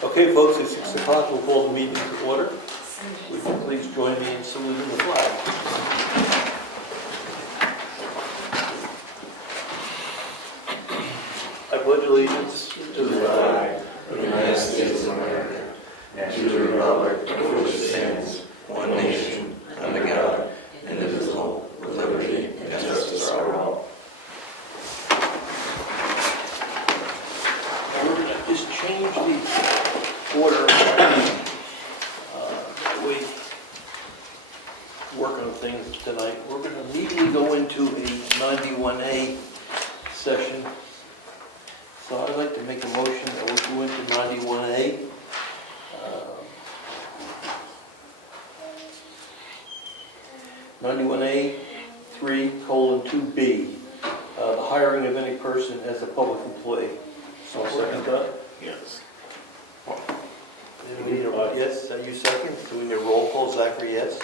Okay, folks, at 6 o'clock, we'll call the meeting to order. Would you please join me in saluting the flag? I pledge allegiance to the flag of the United States of America and to the republic for which it stands, one nation, under God, indivisible, with liberty and justice for all. We're going to just change the order that we work on things tonight. We're going to immediately go into a 91A session. So I'd like to make a motion that we go into 91A. 91A 3:2B, the hiring of any person as a public employee. So second that? Yes. Do we need a, yes, you second? Do we need a roll call? Zachary, yes?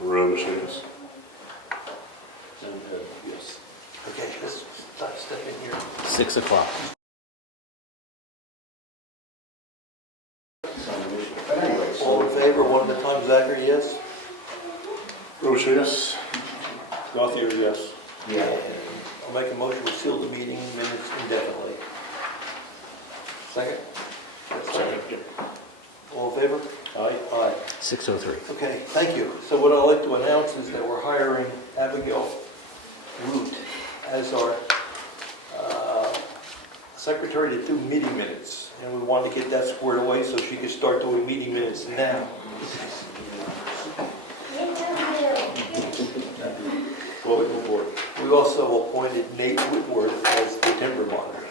Rose, yes. And yes. Okay, let's step in here. 6 o'clock. All in favor, one at a time, Zachary, yes? Rose, yes. Gothier, yes. Yeah. I'll make a motion to seal the meeting minutes indefinitely. Second? Second. All in favor? Aye. Aye. 6:03. Okay, thank you. So what I'd like to announce is that we're hiring Abigail Root as our secretary to do meeting minutes. And we want to get that squared away so she can start doing meeting minutes now. Welcome aboard. We also appointed Nate Whitworth as the timber monitor.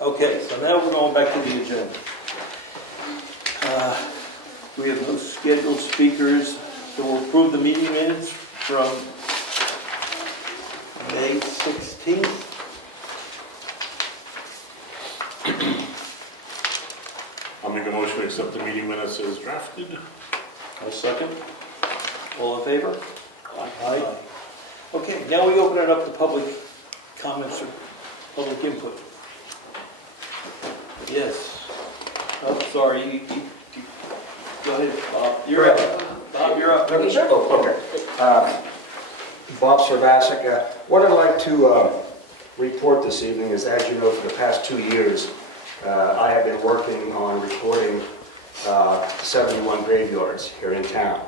Okay, so now we're going back to the agenda. We have no scheduled speakers, so we'll approve the meeting minutes from May 16th. I'll make a motion to accept the meeting minutes as drafted. I'll second. All in favor? Aye. Okay, now we open it up to public comments or public input. Yes. Oh, sorry, you go ahead, Bob. You're up. Bob, you're up. Oh, okay. Bob Servasic. What I'd like to report this evening is, as you know, for the past 2 years, I have been working on recording 71 graveyards here in town.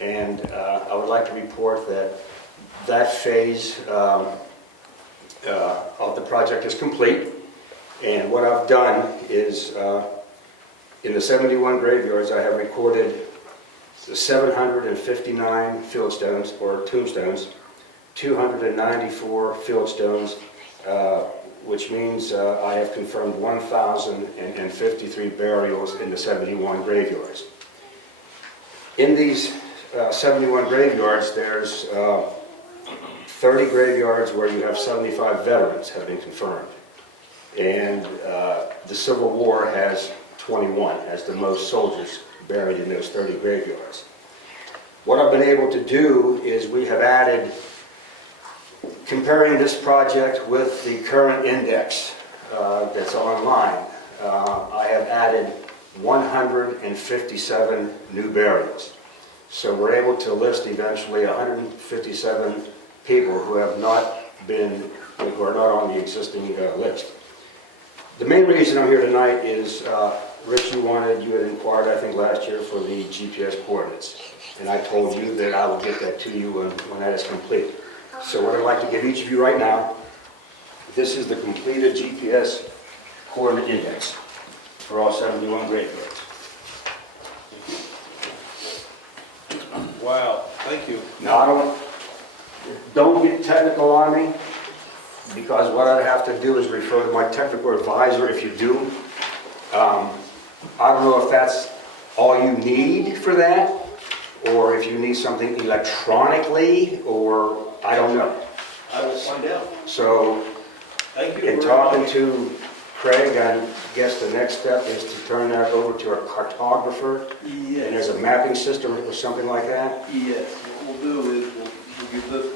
And I would like to report that that phase of the project is complete. And what I've done is, in the 71 graveyards, I have recorded 759 fieldstones or tombstones, 294 fieldstones, which means I have confirmed 1,053 burials in the 71 graveyards. In these 71 graveyards, there's 30 graveyards where you have 75 veterans have been confirmed. And the Civil War has 21, has the most soldiers buried in those 30 graveyards. What I've been able to do is we have added, comparing this project with the current index that's online, I have added 157 new burials. So we're able to list eventually 157 people who have not been, who are not on the existing list. The main reason I'm here tonight is, Rich, you had inquired, I think, last year for the GPS coordinates. And I told you that I will get that to you when that is complete. So what I'd like to give each of you right now, this is the completed GPS coordinate index for all 71 graveyards. Wow, thank you. Now, don't get technical on me, because what I'd have to do is refer to my technical advisor if you do. I don't know if that's all you need for that, or if you need something electronically, or I don't know. I will find out. So, Thank you. in very talking much. to Craig, I guess the next step is to turn that over to a cartographer, and there's Yes, a mapping system or something like that. yes. What we'll do is we'll give this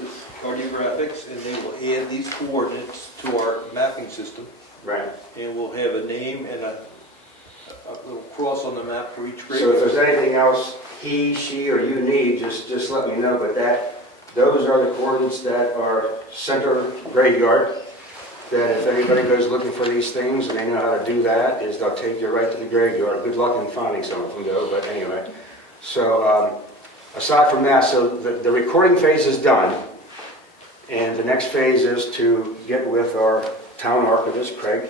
cartographics, and they will add these coordinates to our mapping system. Right. And we'll have a name and a little cross on the map for each grave. So if there's anything else he, she, or you need, just let me know, but those are the coordinates that are center graveyard, that if anybody goes looking for these things and they know how to do that, is they'll take you right to the graveyard. Good luck in finding some of them though, but anyway. So aside from that, so the recording phase is done, and the next phase is to get with our town archivist, Craig,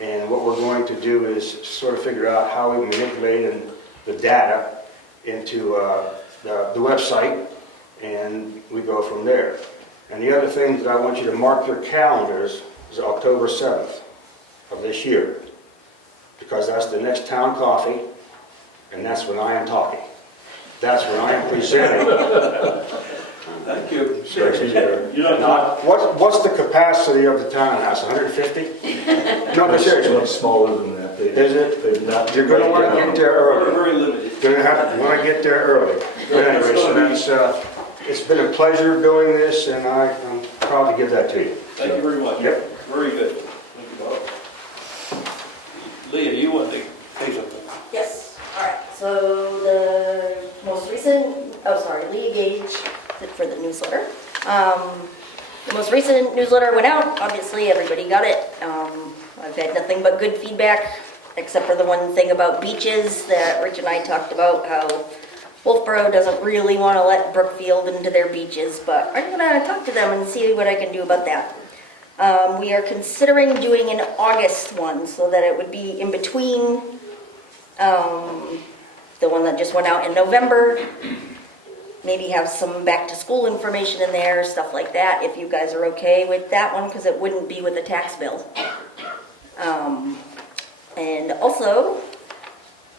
and what we're going to do is sort of figure out how we manipulate the data into the website, and we go from there. And the other thing that I want you to mark your calendars is October 7th of this year, because that's the next town coffee, and that's when I am talking. That's when I am presenting. Thank you. You don't Now, what's the capacity of the townhouse, 150? No, but seriously. much smaller than that. Is it? They've not. You're going to want to get there We're early. very limited. You're going to want to get there early. But anyway, so it's been a pleasure doing this, and I'm proud to give that to you. Thank you very much. Yep. Very good. Thank you, Bob. Leah, you want to say something? Yes, all right, so the most recent, Leah Gage for the newsletter. The most recent newsletter went out, obviously everybody got it. I've had nothing but good feedback, except for the one thing about beaches that Rich and I talked about, how Wolfboro doesn't really want to let Brookfield into their beaches, but I'm gonna talk to them and see what I can do about that. We are considering doing an August one, so that it would be in between the one that just went out in November. Maybe have some back to school information in there, stuff like that, if you guys are okay with that one, because it wouldn't be with the tax bill. And also,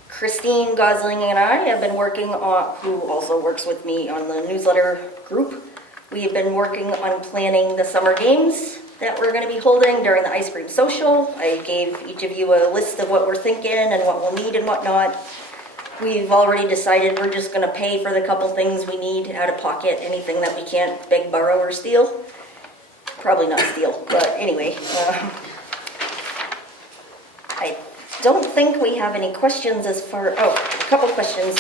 Christine Gosling and I have been working on, who also works with me on the newsletter group, we have been working on planning the summer games that we're going to be holding during the ice cream social. I gave each of you a list of what we're thinking and what we'll need and whatnot. We've already decided we're just going to pay for the couple things we need out of pocket, anything that we can't beg, borrow, or steal. Probably not steal, but anyway. I don't think we have any questions as far, a couple questions.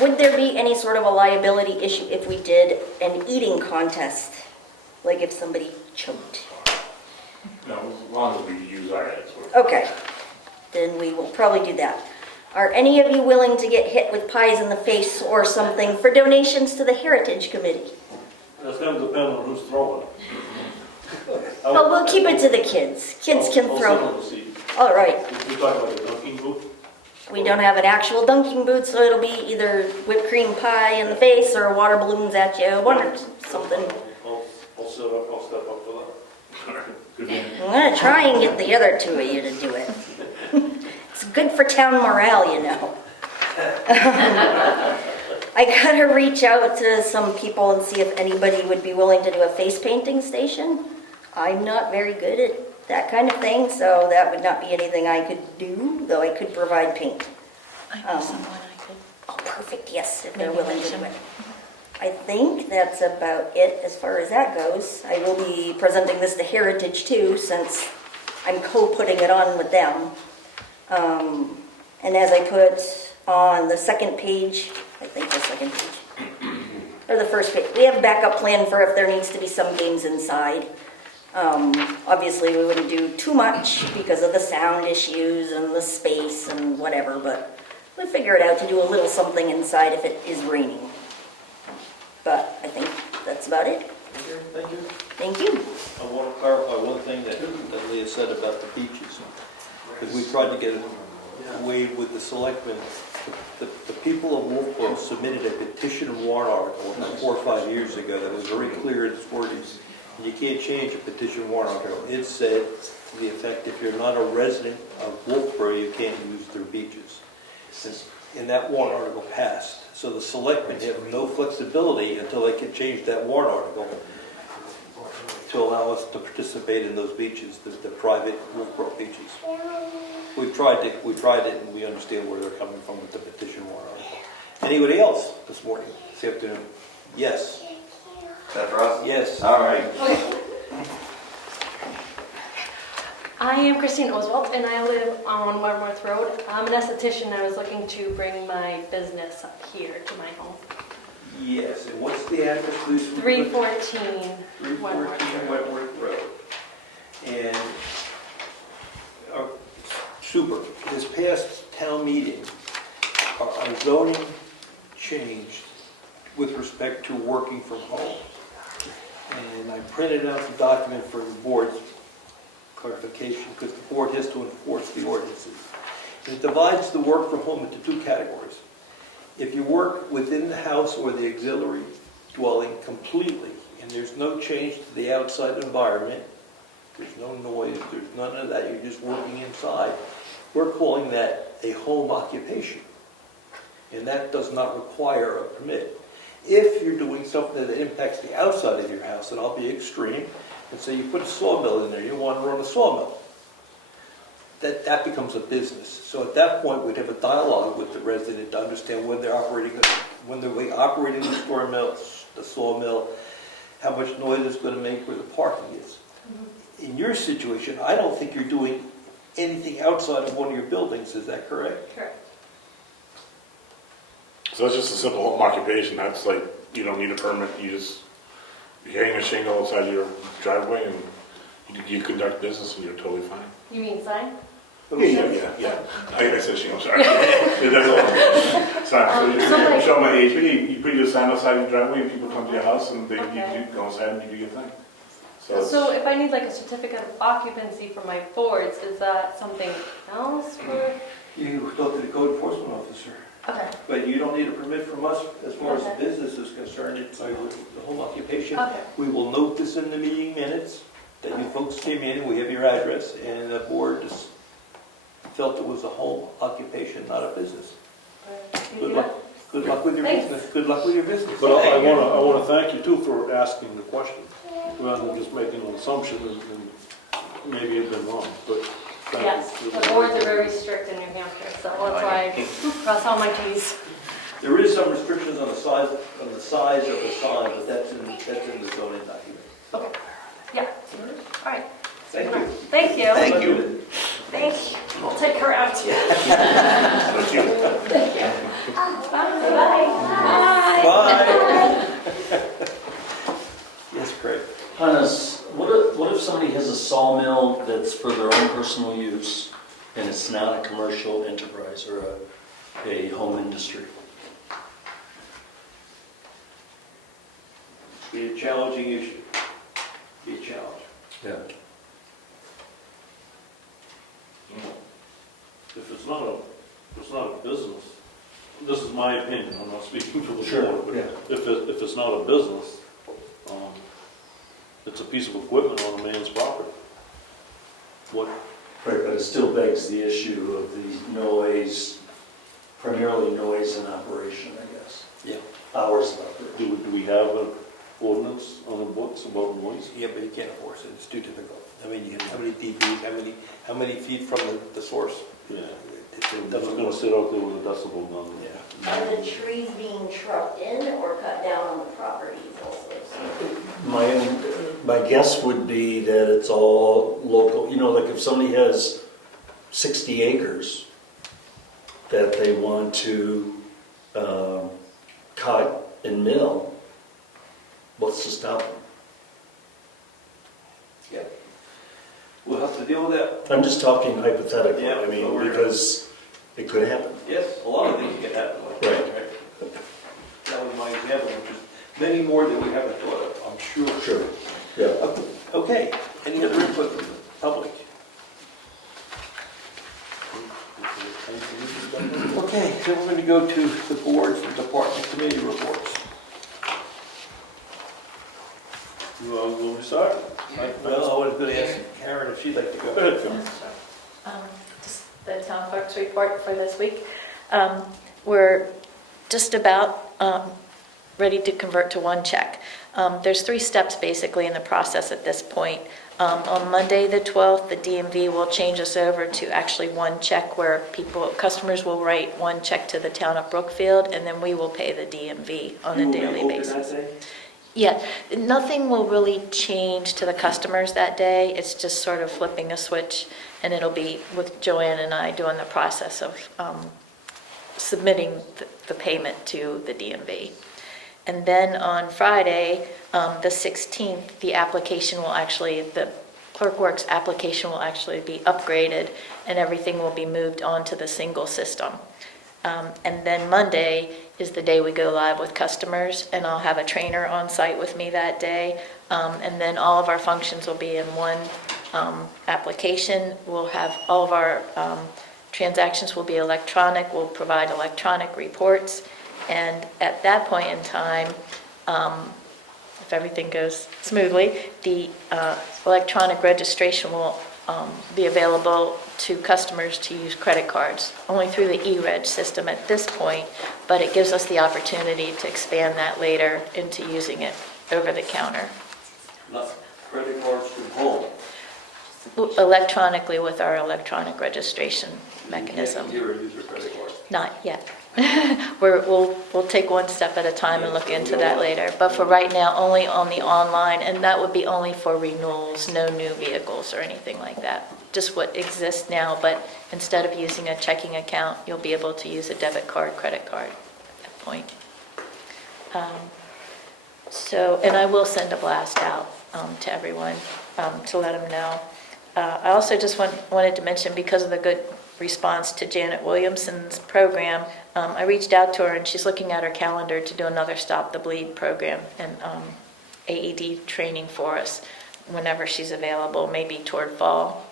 Would there be any sort of a liability issue if we did an eating contest? Like if somebody choked? No, as long as we use our heads. Okay, then we will probably do that. Are any of you willing to get hit with pies in the face or something for donations to the Heritage Committee? That's going to depend on who's throwing. Well, we'll keep it to the kids. Kids can I'll throw. sit on the seat. All right. We're talking about a dunking booth? We don't have an actual dunking boot, so it'll be either whipped cream pie in the face or water balloons at you, one or something. I'll step up for that. Good man. I'm gonna try and get the other two of you to do it. It's good for town morale, you know. I gotta reach out to some people and see if anybody would be willing to do a face painting station. I'm not very good at that kind of thing, so that would not be anything I could do, though I could provide paint. I know someone I could. Oh, perfect, yes, if they're Maybe willing to do some. it. I think that's about it as far as that goes. I will be presenting this to Heritage too, since I'm co-putting it on with them. And as I put on the second page, I think the second page, or the first page, we have a backup plan for if there needs to be some games inside. Obviously, we wouldn't do too much because of the sound issues and the space and whatever, but we'll figure it out to do a little something inside if it is raining. But I think that's about it. Thank you. Thank you. I want to clarify one thing that Leah said about the beaches. Because we tried to get it waived with the selectmen. The people of Wolfboro submitted a petition and warrant article about 4 or 5 years ago that was very clear in its wording. You can't change a petition warrant article. It said to the effect, if you're not a resident of Wolfboro, you can't use their beaches. And that warrant article passed. So the selectmen have no flexibility until they can change that warrant article to allow us to participate in those beaches, the private Wolfboro beaches. We've tried it, and we understand where they're coming from with the petition warrant article. Anybody else this morning, this afternoon? Yes. That for us? Yes. All right. I am Christine Oswald, and I live on Wentworth Road. I'm an esthetician. I was looking to bring my business up here to my home. Yes, and what's the address, please? 314 314 Wentworth Road. Wentworth Road. And, super, this past town meeting, our zoning changed with respect to working from home. And I printed out the document for the board's clarification, because the board has to enforce the ordinances. It divides the work from home into two categories. If you work within the house or the auxiliary dwelling completely, and there's no change to the outside environment, there's no noise, there's none of that, you're just working inside, we're calling that a home occupation. And that does not require a permit. If you're doing something that impacts the outside of your house, and I'll be extreme, and say you put a sawmill in there, you want to run a sawmill, that becomes a business. So at that point, we'd have a dialogue with the resident to understand when they're operating the sawmill, how much noise it's going to make, where the parking is. In your situation, I don't think you're doing anything outside of one of your buildings, is that correct? Correct. So that's just a simple home occupation. That's like, you don't need a permit. You hang a shingle outside your driveway and you conduct business and you're totally fine. You mean sign? Yeah. I said shingle, sorry. Sorry. So you show my age, but you put your sign outside your driveway and people come to your house and you go outside and you do your thing. So if I need like a certificate of occupancy for my boards, is that something else for? You go to the code enforcement officer. Okay. But you don't need a permit from us as far as the Okay. business is concerned. It's the home occupation. Okay. We will note this in the meeting minutes, that you folks came in, we have your address, and the board just felt it was a home occupation, not a business. Good luck. Good luck with your Thanks. business. Good luck with your business. But I want to thank you too for asking the question, rather than just making an assumption and maybe it's been wrong, but thank you. Yes, the boards are very strict in New Hampshire, so that's why I cross all my T's. There is some restrictions on the size of the sign, but that's in the zoning document. Okay. Yeah. All right. Thank you. Thank you. Thank you. Thank you. I'll take her out. Thank you. Bye. Bye. Yes, Craig. Hannes, what if somebody has a sawmill that's for their own personal use and it's not a commercial enterprise or a home industry? Be a challenging issue. Be a challenge. Yeah. If it's not a business, this is my opinion, I'm not speaking for the Sure, board, but if it's not a business, it's a piece of equipment on a man's property. What, Right, but it still begs the issue of the noise, primarily noise in operation, I guess. Yeah. Hours of operation. do we have an ordinance on the books about noise? Yeah, but you can't enforce it. It's too difficult. I mean, you have how many dBs, how many feet from the source? Yeah. It's I'm just gonna sit out there with a decibel gun. Yeah. Are the trees being trucked in or cut down on the properties also? My guess would be that it's all local, like if somebody has 60 acres that they want to cut and mill, what's to stop them? Yeah. We'll have to deal with that. I'm just talking hypothetically, Yeah, I mean, so we're- because it could happen. Yes, a lot of things can happen like that, right? That was my example, which is many more that we haven't thought of, I'm sure. Sure. Yeah. Okay, any other input from the public? Okay, then we're going to go to the boards and department committee reports. You want to start? Well, I was going to ask Karen if she'd like to go. Go ahead, Phil. Just the town clerk's report for this week. We're just about ready to convert to one check. There's 3 steps basically in the process at this point. On Monday, the 12th, the DMV will change us over to actually one check where customers will write one check to the town of Brookfield, and then we will pay the DMV on a daily basis. Yeah, nothing will really change to the customers that day. It's just sort of flipping a switch, and it'll be with Joanne and I doing the process of submitting the payment to the DMV. And then on Friday, the 16th, the Clerk Works application will actually be upgraded, and everything will be moved onto the single system. And then Monday is the day we go live with customers, and I'll have a trainer on site with me that day. And then all of our functions will be in one application. We'll have all of our transactions will be electronic. We'll provide electronic reports. And at that point in time, if everything goes smoothly, the electronic registration will be available to customers to use credit cards, only through the e-reg system at this point, but it gives us the opportunity to expand that later into using it over the counter. Not credit cards from home. Electronically with our electronic registration mechanism. You can't use your credit card. Not yet. We'll take one step at a time and look into that later. But for right now, only on the online, and that would be only for renewals, no new vehicles or anything like that. Just what exists now, but instead of using a checking account, you'll be able to use a debit card, credit card at that point. And I will send a blast out to everyone to let them know. I also just wanted to mention, because of the good response to Janet Williamson's program, I reached out to her, and she's looking at her calendar to do another Stop the Bleed program and AED training for us whenever she's available, maybe toward fall.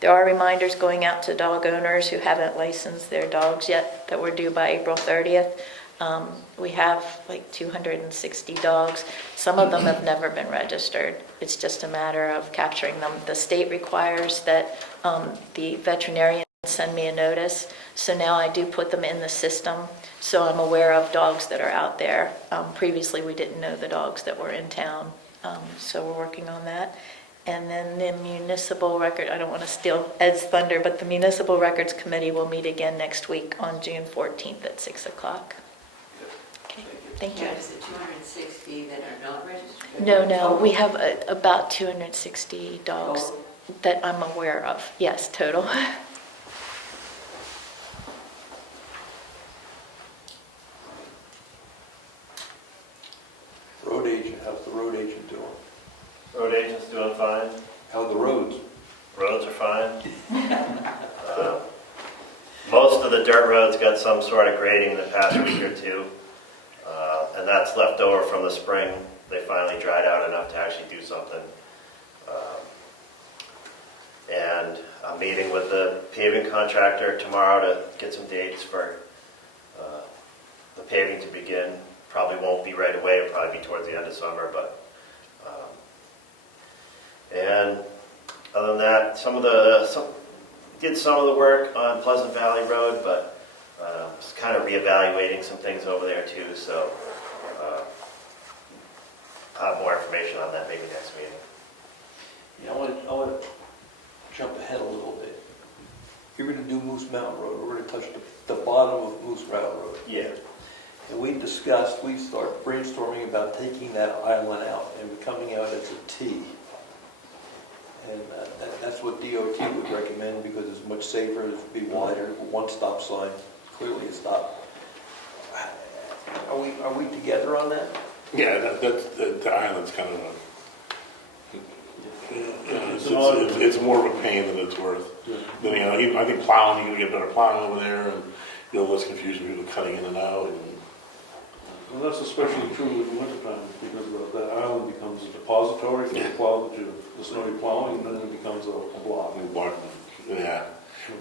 There are reminders going out to dog owners who haven't licensed their dogs yet that we're due by April 30th. We have like 260 dogs. Some of them have never been registered. It's just a matter of capturing them. The state requires that the veterinarian send me a notice. So now I do put them in the system. So I'm aware of dogs that are out there. Previously, we didn't know the dogs that were in town. So we're working on that. And then the municipal record, I don't want to steal Ed's thunder, but the Municipal Records Committee will meet again next week on June 14th at 6 o'clock. Okay, thank you. Yeah, is it 260 that are not registered? No, we have about 260 dogs that I'm aware of. Yes, total. Road agent, how's the road agent doing? Road agent's doing fine. How are the roads? Roads are fine. Most of the dirt roads got some sort of grading in the past week or two. And that's left over from the spring. They finally dried out enough to actually do something. And I'm meeting with the paving contractor tomorrow to get some dates for the paving to begin. Probably won't be right away, it'll probably be towards the end of summer, but and other than that, did some of the work on Pleasant Valley Road, but just kind of reevaluating some things over there too, so I'll have more information on that maybe next meeting. Yeah, I want to jump ahead a little bit. You're going to do Moose Mountain Road. We're going to touch the bottom of Moose Mountain Road. Yeah. And we start brainstorming about taking that island out and coming out as a T. And that's what DOT would recommend, because it's much safer, it would be wider, one stop sign, clearly a stop. Are we together on that? Yeah, the island's kind of it's more of a pain than it's worth. Then, I think plowing, you can get better plowing over there, and less confusion, people cutting in and out. And that's especially true in the wintertime, because that island becomes a depository for the plow, the snowy plowing, and then it becomes a block. Yeah.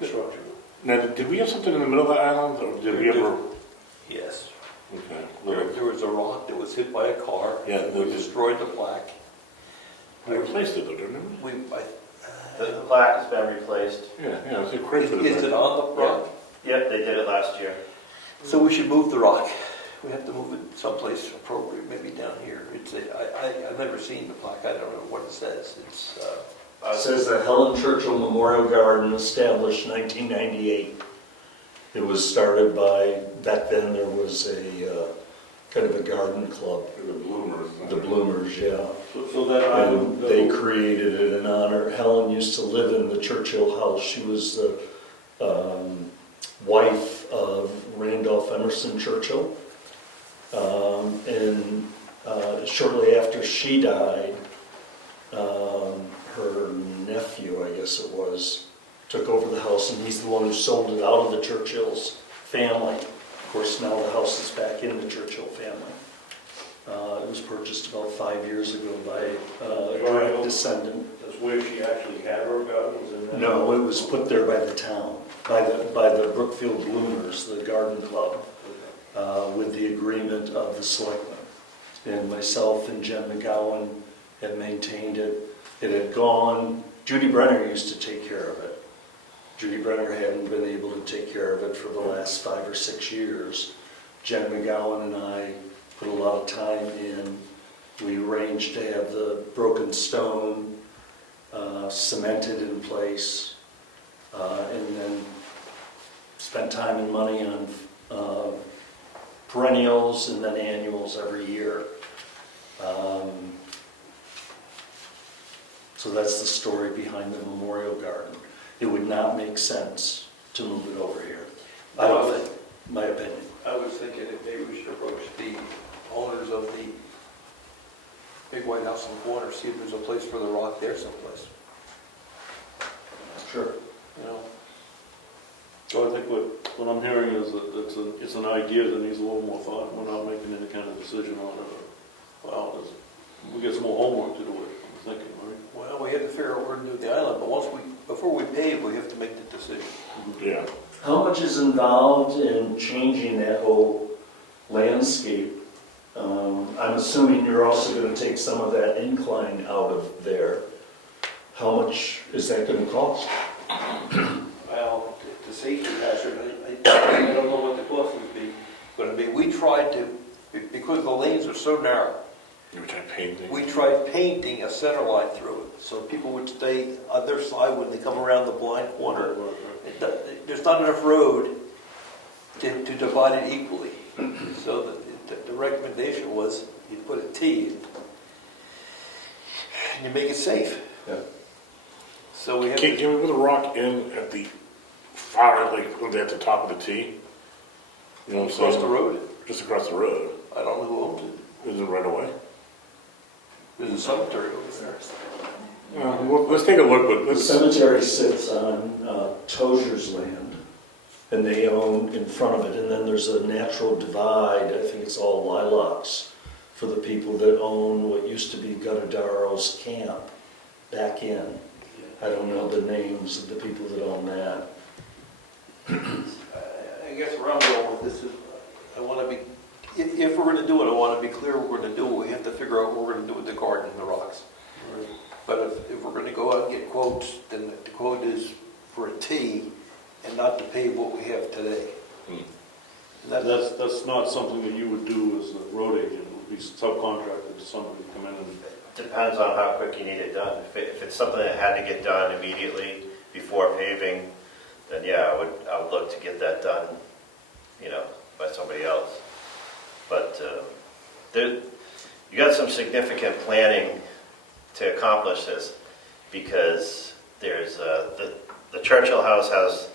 Structure. Now, did we have something in the middle of the island, or did we ever? Yes. Okay. There was a rock that was hit by a car. Yeah, We destroyed the plaque. We replaced it though, didn't we? The plaque has been replaced. Yeah, it's crazy. Is it on the rock? Yep, they did it last year. So we should move the rock. We have to move it someplace appropriate, maybe down here. I've never seen the plaque. I don't know what it says. It says the Helen Churchill Memorial Garden, established 1998. It was started by, back then there was a kind of a garden club. The bloomers. The Bloomers, yeah. So that And island. they created it in honor, Helen used to live in the Churchill house. She was the wife of Randolph Emerson Churchill. And shortly after she died, her nephew, I guess it was, took over the house, and he's the one who sold it out of the Churchill's family. Of course, now the house is back in the Churchill family. It was purchased about 5 years ago by a direct descendant. That's where she actually had her garden, was in that? No, it was put there by the town, by the Brookfield Bloomers, the garden club, with the agreement of the Selectmen. And myself and Jen McGowan had maintained it. It had gone, Judy Brenner used to take care of it. Judy Brenner hadn't been able to take care of it for the last 5 or 6 years. Jen McGowan and I put a lot of time in. We arranged to have the broken stone cemented in place, and then spent time and money on perennials and then annuals every year. So that's the story behind the memorial garden. It would not make sense to move it over here. I don't think, my opinion. I was thinking that maybe we should approach the owners of the big white house in the corner, see if there's a place for the rock there someplace, Sure. you know? So I think what I'm hearing is that it's an idea that needs a little more thought. We're not making any kind of decision on it. Well, we get some more homework to do it, I'm thinking, right? Well, we have to figure out where to do the island, but before we pave, we have to make the decision. Yeah. How much is involved in changing that whole landscape? I'm assuming you're also going to take some of that incline out of there. How much is that going to cost? Well, the safety hazard, I don't know what the cost would be, going to be. We tried to, because the lanes are so narrow, You were trying painting. we tried painting a center line through it, so people would stay on their side when they come around the blind corner. There's not enough road to divide it equally. So the recommendation was you put a T and you make it safe. Yeah. So we have Can to, we put a rock in at the far, like, at the top of the T? You know what I'm saying? across the road. Just across the road. I don't know who owns it. Is it right away? There's a cemetery over there. Well, let's take a look, but The let's, cemetery sits on Tozier's land, and they own in front of it, and then there's a natural divide, I think it's all lilacs, for the people that own what used to be Guttadaro's camp back in. I don't know the names of the people that own that. I guess where I'm going with this is, I want to be, if we're going to do it, I want to be clear what we're going to do. We have to figure out what we're going to do with the garden and the rocks. But if we're going to go out and get quotes, then the quote is for a T and not to pay what we have today. And That's not something that you would do as a road agent. It would be subcontracted to somebody to come in and. Depends on how quick you need it done. If it's something that had to get done immediately before paving, then yeah, I would look to get that done, by somebody else. But you got some significant planning to accomplish this, because there's the Churchill House has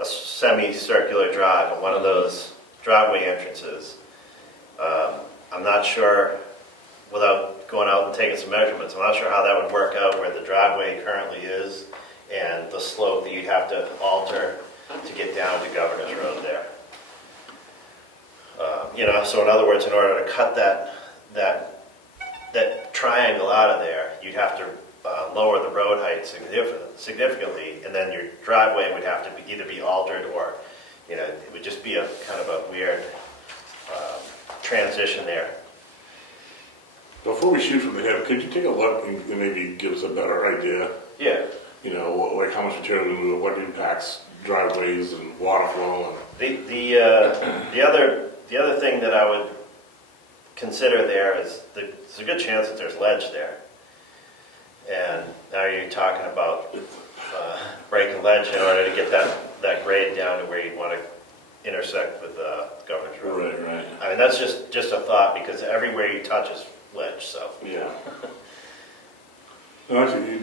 a semicircular drive, and one of those driveway entrances, I'm not sure, without going out and taking some measurements, I'm not sure how that would work out where the driveway currently is and the slope that you'd have to alter to get down to Governor's Road there. So in other words, in order to cut that triangle out of there, you'd have to lower the road height significantly, and then your driveway would have to either be altered or, it would just be a kind of a weird transition there. before we shoot from the hip, could you take a look and maybe give us a better idea? Yeah. Like how much material we move, what impacts driveways and water flow and... The other thing that I would consider there is there's a good chance that there's ledge there. And now you're talking about breaking ledge in order to get that grade down to where you want to intersect with Government Road. Right. I mean, that's just a thought, because everywhere you touch is ledge, so. Yeah. No, actually,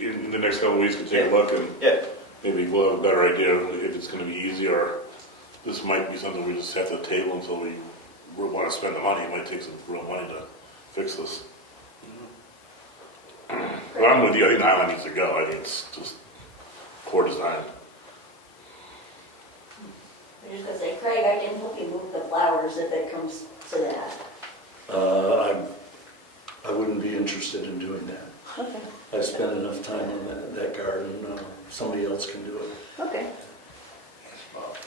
in the next couple of weeks, we can take a look and Yeah, maybe we'll have a better idea if it's gonna be easy, or this might be something we just have to table until we wanna spend the money. It might take some real money to fix this. But I'm with you, I think the island needs to go. I think it's just poor design. I'm just gonna say, Craig, I can help you move the flowers if it comes to that. I wouldn't be interested in doing that. Okay. I spent enough time on that garden, somebody else can do it. Okay.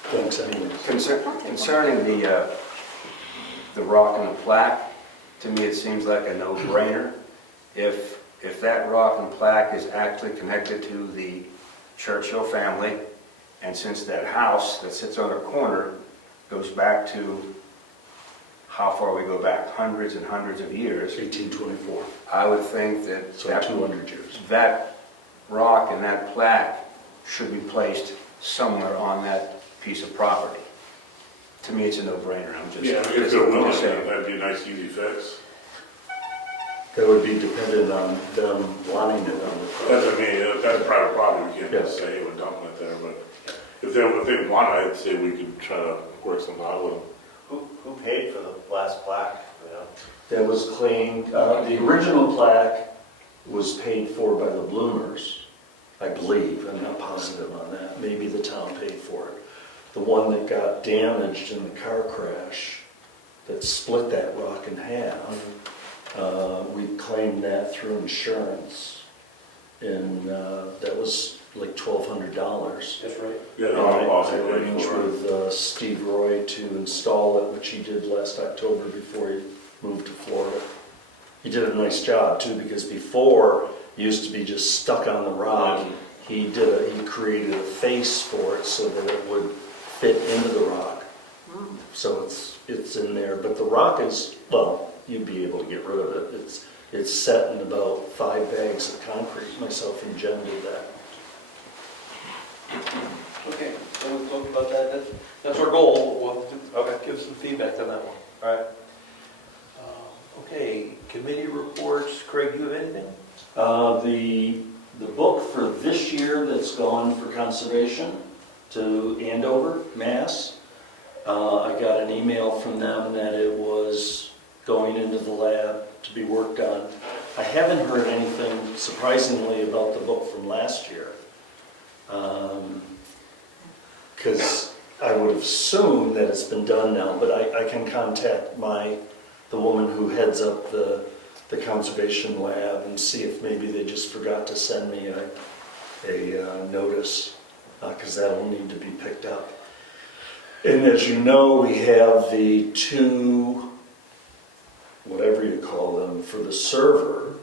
Thanks anyway. Concerning the rock and the plaque, to me it seems like a no-brainer. If that rock and plaque is actually connected to the Churchill family, and since that house that sits on the corner goes back to, how far we go back, hundreds and hundreds of years, 1824, I would think that so 200 years. that rock and that plaque should be placed somewhere on that piece of property. To me, it's a no-brainer. I'm just, Yeah, if they're willing, just saying. that'd be a nice, easy fix. That would be dependent on them wanting it on the That's property. what I mean, that's a private property, we can't Yes. just say, hey, we're dumping it there, but if they want it, I'd say we could try to work something out with them. who paid for the last plaque, you know? That was claimed, the original plaque was paid for by the Bloomers, I believe. I'm not positive on that. Maybe the town paid for it. The one that got damaged in the car crash that split that rock in half, we claimed that through insurance. And that was like $1,200. That's right. Yeah, And I'll I also pay arranged for it. with Steve Roy to install it, which he did last October before he moved to Florida. He did a nice job too, because before, it used to be just stuck on the rock. He created a face for it so that it would fit into the rock. So it's in there, but the rock is, well, you'd be able to get rid of it. It's set in about 5 bags of concrete. Myself and Jen did that. Okay, so we'll talk about that. That's our goal. We'll give some feedback on that one. All right. Okay, committee reports. Craig, you have anything? The book for this year that's gone for conservation to Andover, Mass. I got an email from them that it was going into the lab to be worked on. I haven't heard anything surprisingly about the book from last year. Because I would assume that it's been done now, but I can contact the woman who heads up the conservation lab and see if maybe they just forgot to send me a notice, because that'll need to be picked up. And as you know, we have the 2, whatever you call them, for the server.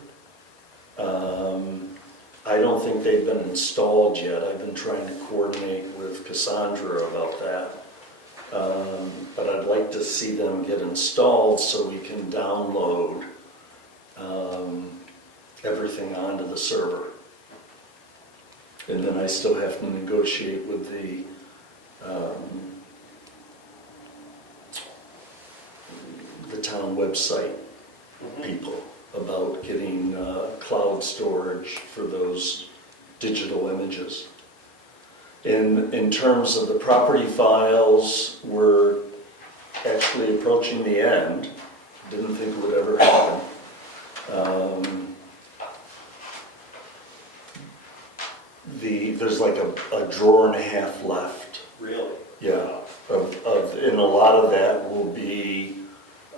I don't think they've been installed yet. I've been trying to coordinate with Cassandra about that. But I'd like to see them get installed so we can download everything onto the server. And then I still have to negotiate with the town website people about getting cloud storage for those digital images. In terms of the property files, we're actually approaching the end. Didn't think it would ever happen. There's like a drawer and a half left. Really? Yeah, and a lot of that will be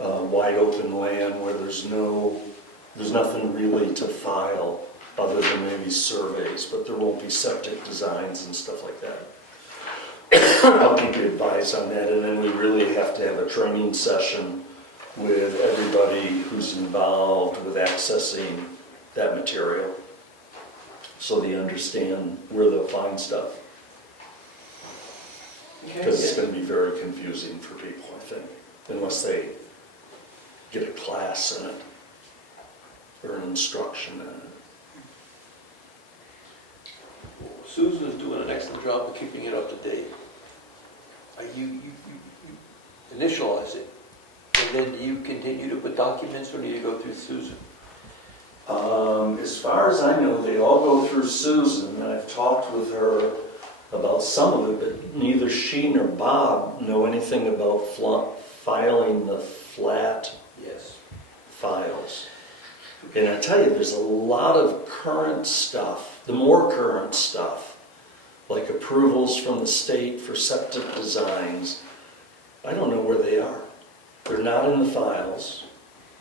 wide open land where there's nothing really to file other than maybe surveys, but there won't be septic designs and stuff like that. I'll keep you advised on that, and then we really have to have a training session with everybody who's involved with accessing that material, so they understand where they'll find stuff. Because it's going to be very confusing for people, I think, unless they get a class in it or an instruction in it. Susan is doing an excellent job of keeping it up to date. you initialize it, and then do you continue to put documents, or do you go through Susan? As far as I know, they all go through Susan. I've talked with her about some of it, but neither she nor Bob know anything about filing the flat Yes. files. And I tell you, there's a lot of current stuff, the more current stuff, like approvals from the state for septic designs. I don't know where they are. They're not in the files.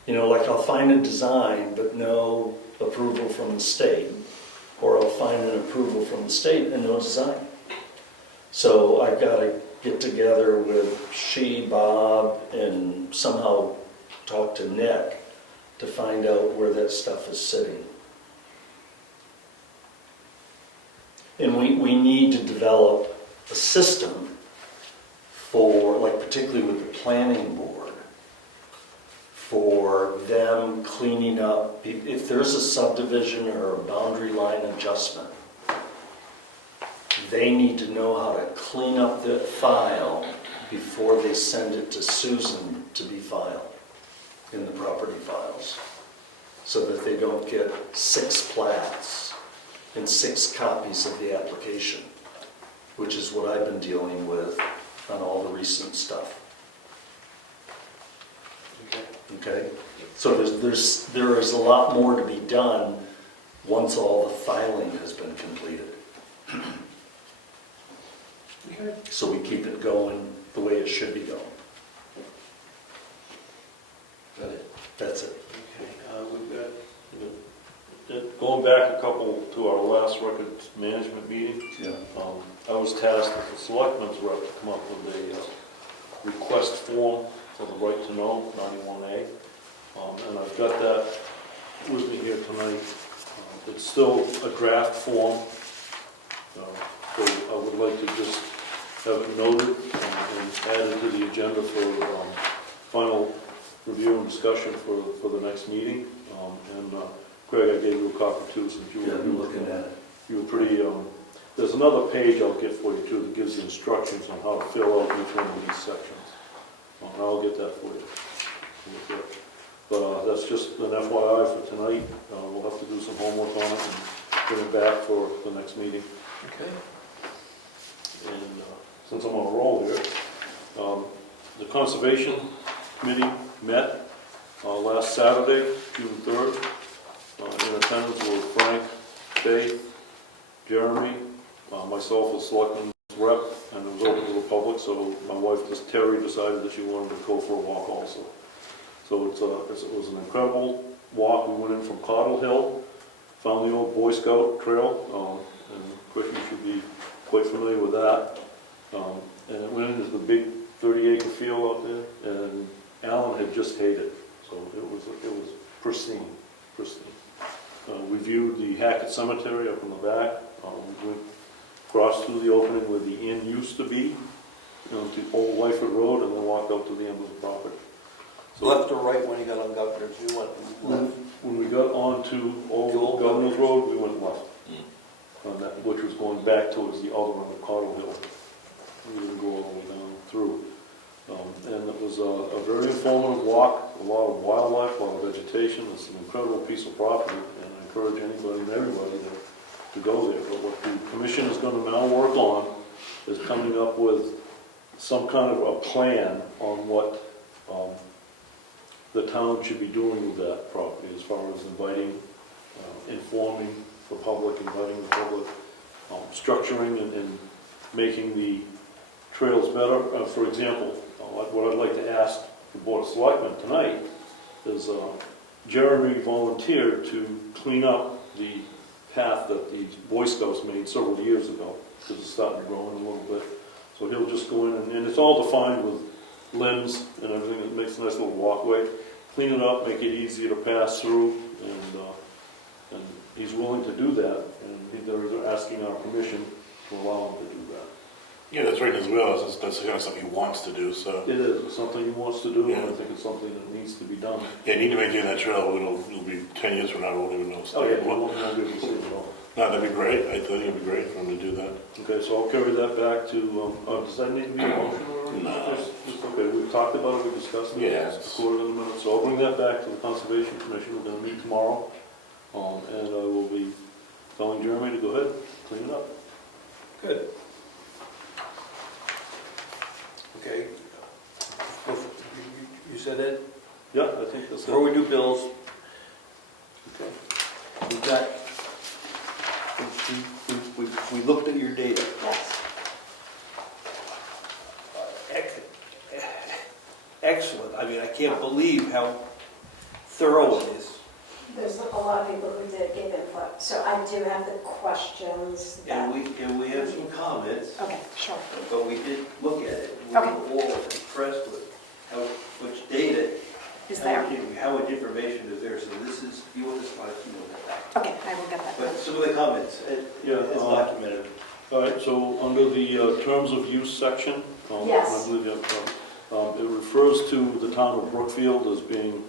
You know, like I'll find a design, but no approval from the state. Or I'll find an approval from the state and no design. So I've got to get together with she, Bob, and somehow talk to Nick to find out where that stuff is sitting. And we need to develop a system for, like particularly with the planning board, for them cleaning up, if there's a subdivision or a boundary line adjustment, they need to know how to clean up the file before they send it to Susan to be filed in the property files, so that they don't get 6 plats and 6 copies of the application, which is what I've been dealing with on all the recent stuff. Okay? So there is a lot more to be done once all the filing has been completed. So we keep it going the way it should be going. Got it. That's it. Okay, we've got, going back to our last records management meeting, Yeah. I was tasked as the selectmen's rep to come up with a request form for the right to know, 91A. And I've got that with me here tonight. It's still a draft form, so I would like to just have it noted and added to the agenda for final review and discussion for the next meeting. And Craig, I gave you a copy too, since you were looking at it. You were pretty, there's another page I'll get for you too that gives you instructions on how to fill out each one of these sections. And I'll get that for you. But that's just an FYI for tonight. We'll have to do some homework on it and bring it back for the next meeting. Okay. And since I'm on a roll here, the Conservation Committee met last Saturday, June 3rd. In attendance were Frank, Faith, Jeremy, myself as Selectmen's rep, and it was open to the public, so my wife, Terry, decided that she wanted to go for a walk also. So it was an incredible walk. We went in from Cottle Hill, found the old Boy Scout trail, and Chris, you should be quite familiar with that. And it went into the big 30-acre field out there, and Alan had just hayed it, so it was pristine. We viewed the Hackett Cemetery up in the back. We went across through the opening where the inn used to be, to Old Lyford Road, and then walked out to the end of the property. So left or right when you got on Governor's, you went left? When we got onto Old Governor's Road, we went left, on that, which was going back towards the other end of Cottle Hill. We didn't go all the way down through. And it was a very informative walk, a lot of wildlife, a lot of vegetation. It's an incredible piece of property, and I encourage anybody and everybody to go there. But what the commission is going to now work on is coming up with some kind of a plan on what the town should be doing with that property, as far as inviting, informing the public, inviting the public, structuring and making the trails better. For example, what I'd like to ask the Board of Selectmen tonight is Jeremy volunteered to clean up the path that the Boy Scouts made several years ago, because it's starting to grow in a little bit. So he'll just go in, and it's all defined with limbs and everything. It makes a nice little walkway. Clean it up, make it easier to pass through, and he's willing to do that, and they're asking our permission to allow him to do that. Yeah, that's right as well. That's kind of something he wants to do, so. It is. It's something he wants to do, Yeah. and I think it's something that needs to be done. Yeah, you need to maintain that trail. It'll be 10 years from now, we won't even know. Oh, yeah, we won't be able to see it at all. No, that'd be great. I think it'd be great for them to do that. Okay, so I'll carry that back to, does that need to be a motion or anything? No. Just, okay, we've talked about it, we discussed it. Yes. It's recorded in the minutes, so I'll bring that back to the Conservation Commission, we're gonna meet tomorrow. And I will be telling Jeremy to go ahead, clean it up. Good. Okay. You said it? Yeah, I think that's Before it. we do bills, Okay. we've got, we looked at your data. Yes. Excellent. I mean, I can't believe how thorough it is. There's a lot of people who did give input, so I do have the questions that... And we have some comments, Okay, sure. but we did look at it. We Okay. were all impressed with how much data, Is there? how much information is there. So this is, you want this, you know that. Okay, I will get that. But some of the comments, Yeah, it's documented. All right, so under the terms of use section, Yes. I believe it refers to the town of Brookfield as being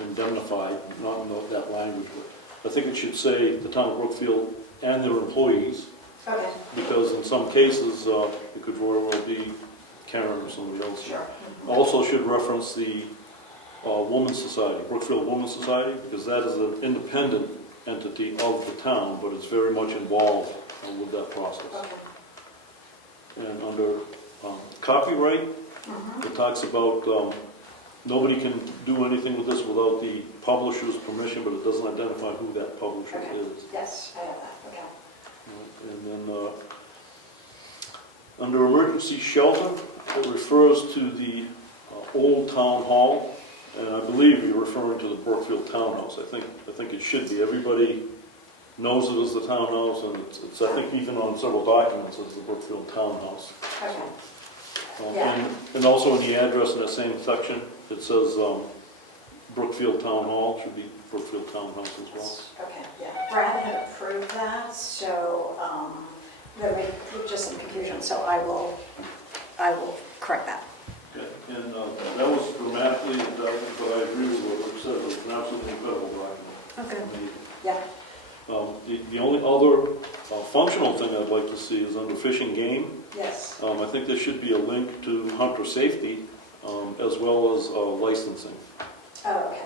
indemnified, not in that language, but I think it should say the town of Brookfield and their employees, Okay, because in some cases, it could very well be Karen or somebody else. sure. Also should reference the Women's Society, Brookfield Women's Society, because that is an independent entity of the town, but it's very much involved with that process. Okay. And under copyright, Mhm. it talks about nobody can do anything with this without the publisher's permission, but it doesn't identify who that publisher Okay. is. Yes, I have that, okay. And then under emergency shelter, it refers to the old town hall, and I believe you're referring to the Brookfield Townhouse. I think it should be. Everybody knows it as the townhouse, and it's I think even on several documents as the Brookfield Townhouse. Okay, Yeah. And also in the address in that same section, it says Brookfield Town Hall, should be Brookfield Townhouse as well. okay, yeah. Brad had approved that, so there may be just some confusion, so I will correct that. Okay, and that was grammatically, but I agree with what Rick said, it was an absolutely incredible document. Okay. Amazing. Yeah, The only other functional thing I'd like to see is under fish and game. yes, I think there should be a link to hunter safety as well as licensing. oh, okay.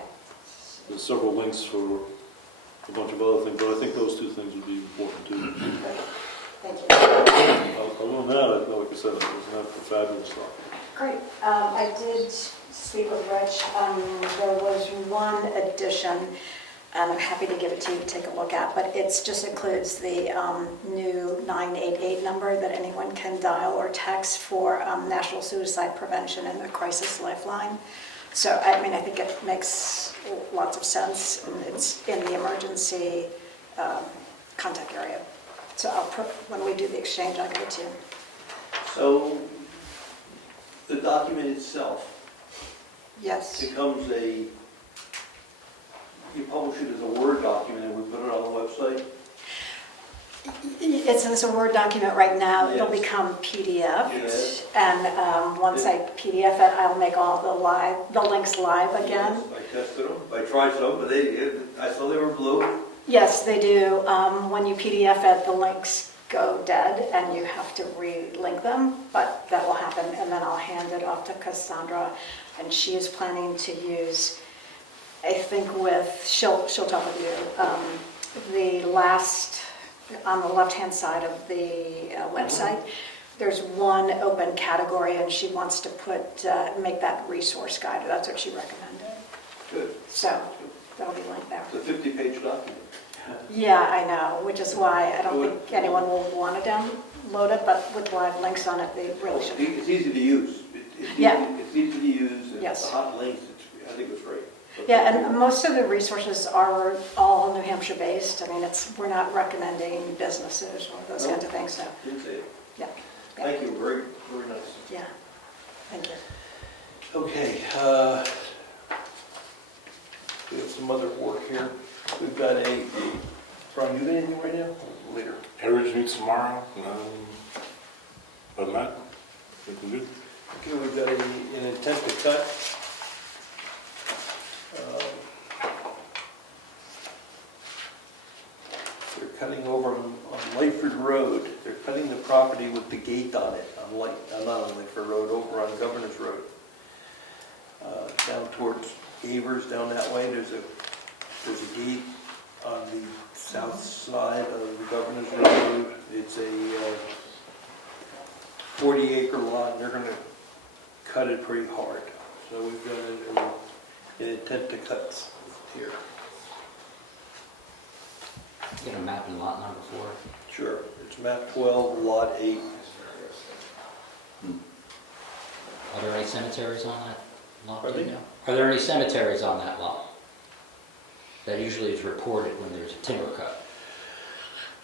There's several links for a bunch of other things, but I think those two things would be important too. Okay. Thank you. Other than that, like I said, it was a fabulous document. Great. I did speak with Rich. There was one addition, and I'm happy to give it to you to take a look at, but it just includes the new 988 number that anyone can dial or text for National Suicide Prevention and the Crisis Lifeline. So, I mean, I think it makes lots of sense, and it's in the emergency contact area. So when we do the exchange, I'll give it to you. So the document itself Yes. becomes you publish it as a Word document and we put it on the website? It's a Word document right now. It'll Yes. become PDF. Yes. And once I PDF it, I'll make all the links live again. Yes, I tested them, I tried some, but I saw they were blue. Yes, they do. When you PDF it, the links go dead and you have to relink them, but that will happen. And then I'll hand it off to Cassandra, and she is planning to use, I think she'll talk with you, the last, on the left-hand side of the website, there's one open category and she wants to make that resource guide. That's what she recommended. Good. So that'll be linked there. It's a 50-page document. Yeah, I know, which is why I don't think anyone will want to download it, but with live links on it, they really should. It's easy to use. Yeah. It's easy to use, and Yes. the hot links, I think it's great. Yeah, and most of the resources are all New Hampshire based. I mean, we're not recommending businesses or those kinds of things, so, Didn't say it. yeah. Yeah. Thank you, very, very nice. Yeah, thank you. Okay, we have some other work here. We've got Brian, you got anything right now? Later. Heritage meets tomorrow, but not, looking good. Okay, we've got an intent to cut. They're cutting over on Lightford Road. They're cutting the property with the gate on it, not on Lightford Road, over on Governor's Road. Down towards Avers, down that way, there's a gate on the south side of the Governor's Road. It's a 40-acre lot, and they're gonna cut it pretty hard. So we've got an intent to cut here. Get a map in lot number 4. Sure, it's map 12, lot 8. Are there any cemeteries on that lot? Pardon do you me? know? Are there any cemeteries on that lot? That usually is reported when there's a timber cut.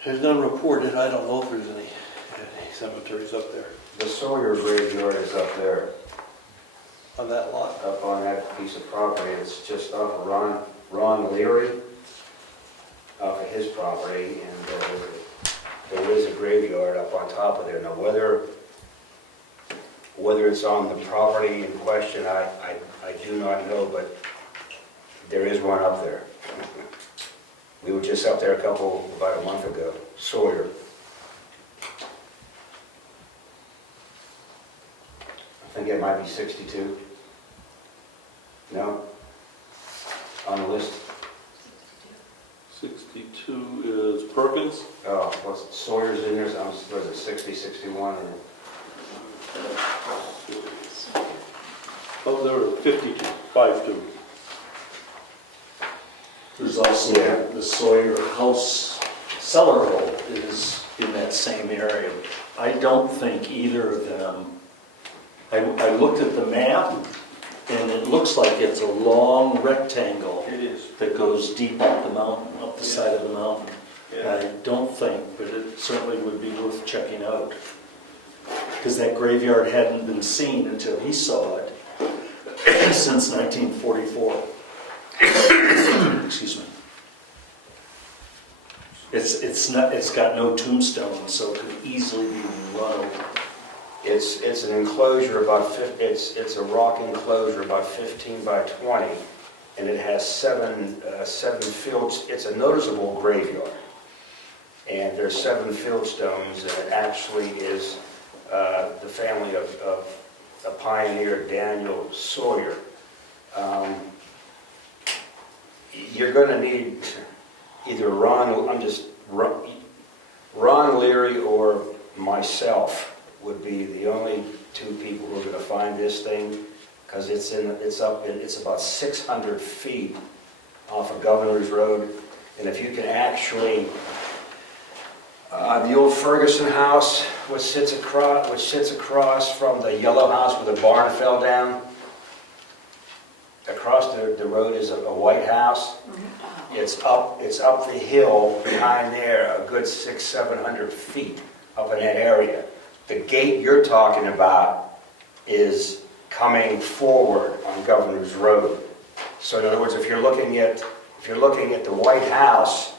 There's none reported, I don't know if there's any cemeteries up there, The Sawyer graveyard is up there, on that lot. up on that piece of property. It's just off of Ron Leary, off of his property, and there is a graveyard up on top of there. Now, whether it's on the property in question, I do not know, but there is one up there. We were just up there about a month ago, Sawyer. I think it might be 62. No? On the list? 62 is Perkins. Oh, what's it? Sawyer's in there, was it 60, 61? Or... Oh, there were 52, 52. There's also the Sawyer House cellar hole is in that same area. I don't think either of them, I looked at the map, and it looks like it's a long rectangle It is. that goes deep up the mountain, up the side of the mountain. Yeah. I don't think, but it certainly would be worth checking out. Because that graveyard hadn't been seen until he saw it since 1944. Excuse me. It's got no tombstone, so it could easily be run over. It's an enclosure it's a rock enclosure about 15 by 20, and it has seven fields. It's a noticeable graveyard, and there's 7 fieldstones, and it actually is the family of a pioneer, Daniel Sawyer. You're going to need either Ron Leary or myself would be the only 2 people who are going to find this thing, because it's about 600 feet off of Governor's Road, and if you can actually the old Ferguson house, which sits across from the yellow house where the barn fell down. Across the road is a white house. It's up the hill behind there, a good 600-700 feet up in that area. The gate you're talking about is coming forward on Governor's Road. So in other words, if you're looking at the White House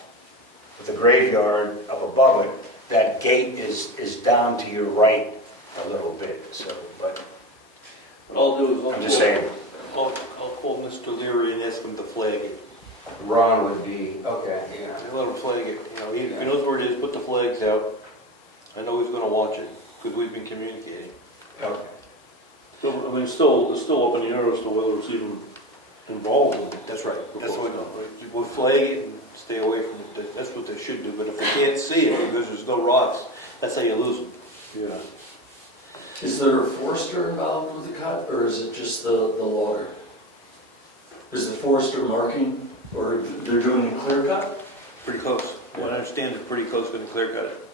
with the graveyard up above it, that gate is down to your right a little bit. So, but What I'll do is I'm just saying, I'll call Mr. Leary and ask him to flag it. Ron would be okay. Yeah. Let him flag it. He knows where it is. Put the flags out. I know he's going to watch it because we've been communicating. Okay. So, I mean, it's still up in the air as to whether it's even involved in it. That's right. That's what we'll flag it and stay away from it. That's what they should do. But if they can't see it because there's no rocks, that's how you lose them. Yeah. Is there a forester involved with the cut, or is it just the logger? Is the forester marking, or they're doing a clear cut? Pretty close. What I understand is pretty close to the clear cut.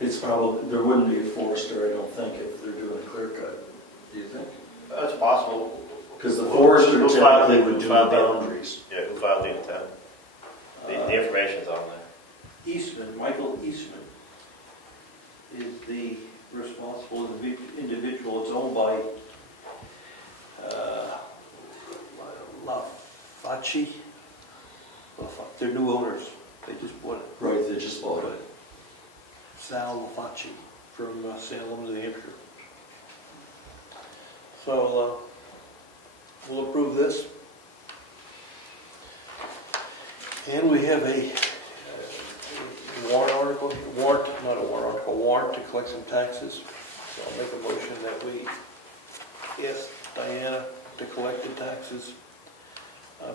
It's probably, there wouldn't be a forester, I don't think, if they're doing a clear cut. Do you think? That's possible. Because the forester Who filed typically it? would Who do the filed it? boundaries. Yeah, who filed the intent? The information's on there. Eastman, Michael Eastman, is the responsible individual. It's owned by LaFacci. They're new owners. They just bought it. Right, they just bought it. Sal LaFacci from Salem, New Hampshire. So we'll approve this. And we have a warrant article, warrant to collect some taxes. So I'll make a motion that we ask Diana to collect the taxes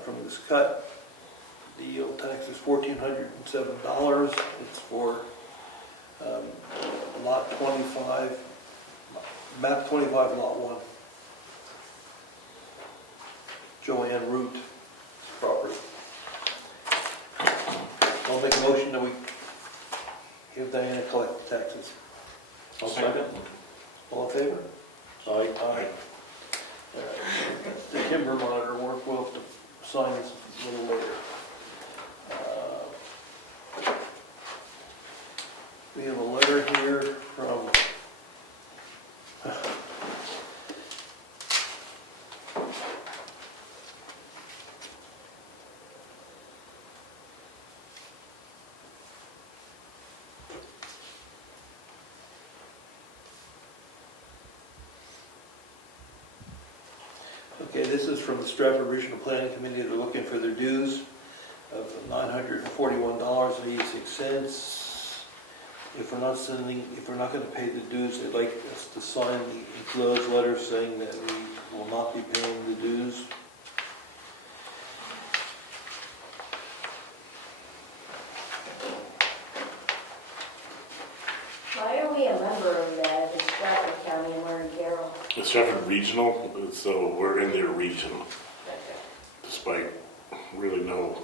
from this cut. The yield tax is $1,407. It's for lot 25, map 25, lot 1. Joanne Root property. I'll make a motion that we give Diana collect the taxes. I'll second. All in favor? Aye. Aye. That's the timber monitor work. We'll have to sign this a little later. We have a letter here from okay, this is from the Stratford Regional Planning Committee. They're looking for their dues of $941.86. If we're not going to pay the dues, they'd like us to sign the enclosed letter saying that we will not be paying the dues. Why are we a member of that in Stratford County and we're in Carroll? It's Stratford Regional, so we're in their region, despite really no,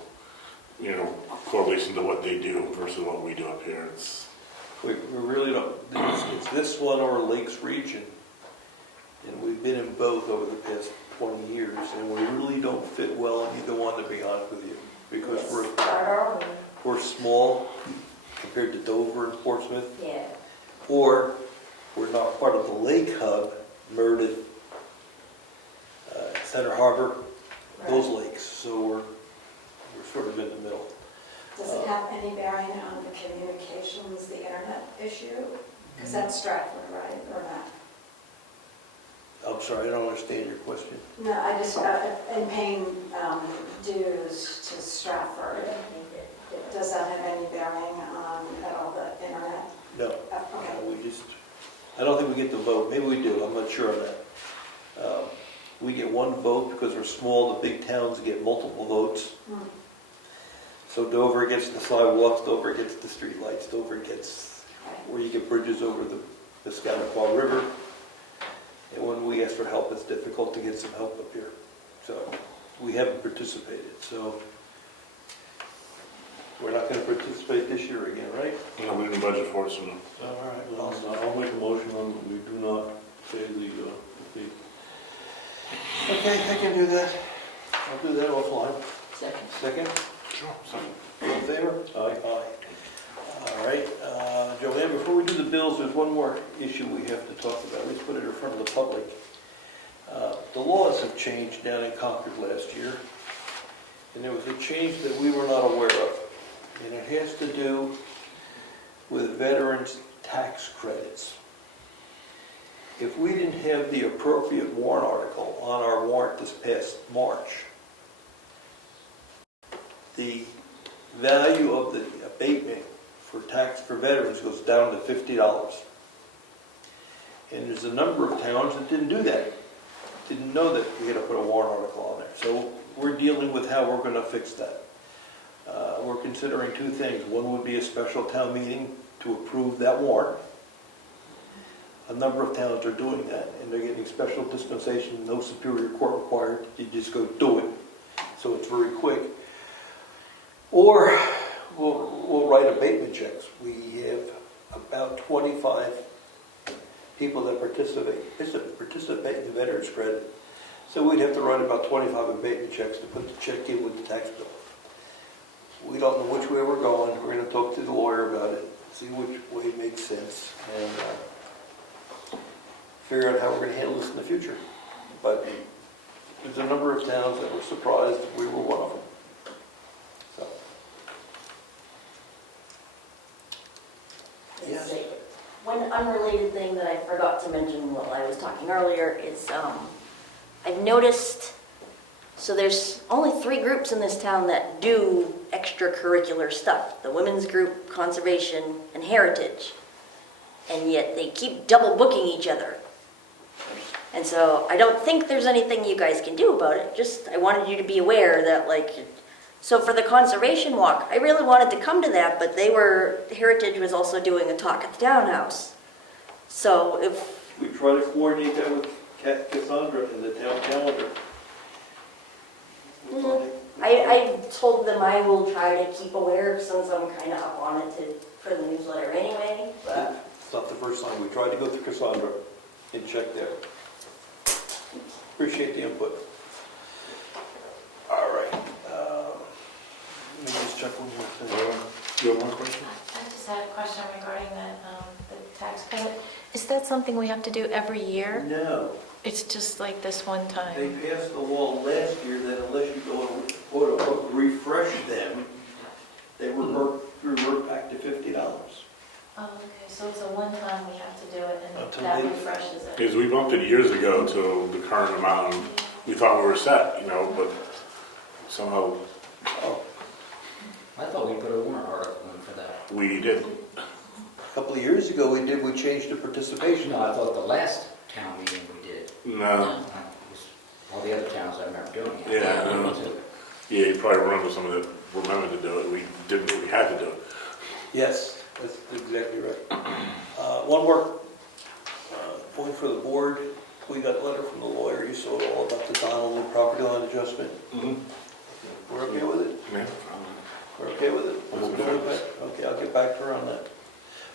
correlation to what they do versus what we do up here. We really don't, it's this one or Lakes Region, and we've been in both over the past 20 years, and we really don't fit well in either one, to be honest with you, because we're small compared to Dover and Portsmouth, Yeah. or we're not part of the lake hub, Meredith, Center Harbor, those lakes, so we're sort of in the middle. Does it have any bearing on the communications, the internet issue? Because that's Stratford, right, or not? I'm sorry, I don't understand your question. No, I just, in paying dues to Stratford, does that have any bearing on at all the internet? No. Okay. I don't think we get to vote. Maybe we do, I'm not sure on that. We get one vote because we're small, the big towns get multiple votes. So Dover gets the sidewalks, Dover gets the streetlights, Dover gets where you get bridges over the Scoutaquah River. And when we ask for help, it's difficult to get some help up here. So we haven't participated. So we're not going to participate this year again, right? No, we didn't budget for it, so no. All right. I'll make a motion on, we do not pay the fee. Okay, I can do that. I'll do that offline. Second? Sure. All in favor? Aye. All right, Joanne, before we do the bills, there's one more issue we have to talk about. Let's put it in front of the public. The laws have changed down in Concord last year, and there was a change that we were not aware of, and it has to do with veterans' tax credits. If we didn't have the appropriate warrant article on our warrant this past March, the value of the abatement for tax for veterans goes down to $50. And there's a number of towns that didn't do that. Didn't know that we had to put a warrant article on there. So we're dealing with how we're going to fix that. We're considering two things. One would be a special town meeting to approve that warrant. A number of towns are doing that, and they're getting special dispensation, no superior court required. You just go do it. So it's very quick. Or we'll write abatement checks. We have about 25 people that participate in the veterans credit. So we'd have to write about 25 abatement checks to put the check in with the tax bill. We don't know which way we're going. We're going to talk to the lawyer about it, see which way makes sense, and figure out how we're going to handle this in the future. But there's a number of towns that were surprised. We were one of them. So. Yes. One unrelated thing that I forgot to mention while I was talking earlier is I've noticed So there's only 3 groups in this town that do extracurricular stuff. The women's group, conservation, and heritage. And yet they keep double booking each other. And so I don't think there's anything you guys can do about it. Just, I wanted you to be aware that, like, so for the conservation walk, I really wanted to come to that, but Heritage was also doing a talk at the townhouse. So if, We try to coordinate that with Cassandra and the town calendar. I told them I will try to keep aware since I'm kind of up on it for the newsletter anyway, but. It's not the first time. We tried to go through Cassandra and check there. Appreciate the input. All right. Let me just check one more thing. You have one question? I just had a question regarding the tax credit. Is that something we have to do every year? No. It's just like this one They time? passed the law last year that unless you go and quote unquote refresh them, they revert back to $50. Oh, okay, so it's a one time we have to do it and Until that they- refreshes it? Because we bumped it years ago to the current amount, and we thought we were set, but somehow Oh, I thought we put a warrant article in for that. we did. a couple of years ago we changed the participation. No, I thought the last town meeting we did. No. It was all the other towns I remember doing it. Yeah, I know. Yeah, you probably remember some of that remembered to do it. We didn't, we had to do it. Yes, that's exactly right. One more point for the board. We got a letter from the lawyer. You saw it all about the Donald property line adjustment. We're okay with it? Yeah. We're okay with it? We'll go back. Okay, I'll get back to her on that.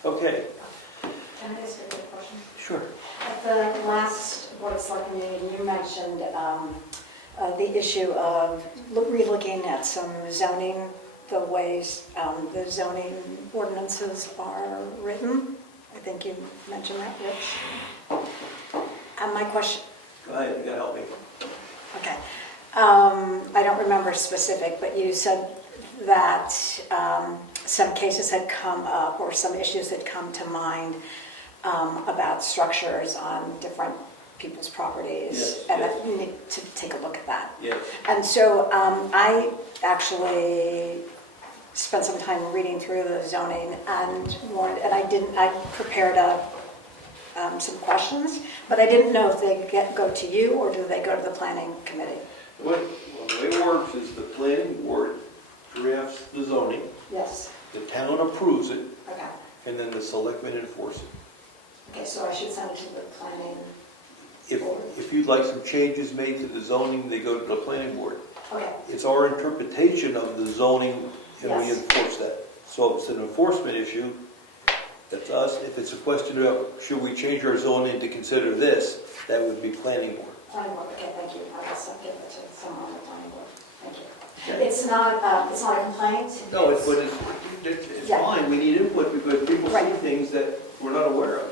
Okay. Can I ask a quick question? Sure. At the last Board of Selectmen meeting, you mentioned the issue of relooking at some zoning, the ways the zoning ordinances are written. I think you mentioned that, Rich. And my question, Go ahead, you gotta help me. okay. I don't remember specific, but you said that some cases had come up or some issues had come to mind about structures on different people's properties. Yes, And yes. that you need to take a look at that. Yes. And so I actually spent some time reading through the zoning and I prepared some questions, but I didn't know if they go to you or do they go to the planning committee? The way it works is the planning board drafts the zoning, Yes. the town approves it, Okay. and then the selectmen enforce it. Okay, so I should send it to the planning. If you'd like some changes made to the zoning, they go to the planning board. Okay. It's our interpretation of the zoning, and we Yes. enforce that. So if it's an enforcement issue, that's us. If it's a question of, should we change our zoning to consider this, that would be planning board. Planning board, okay, thank you. I guess I'll give it to someone on the planning board. Thank you. It's not a complaint? No, it's Yeah. fine, we need input because people see Right. things that we're not aware of.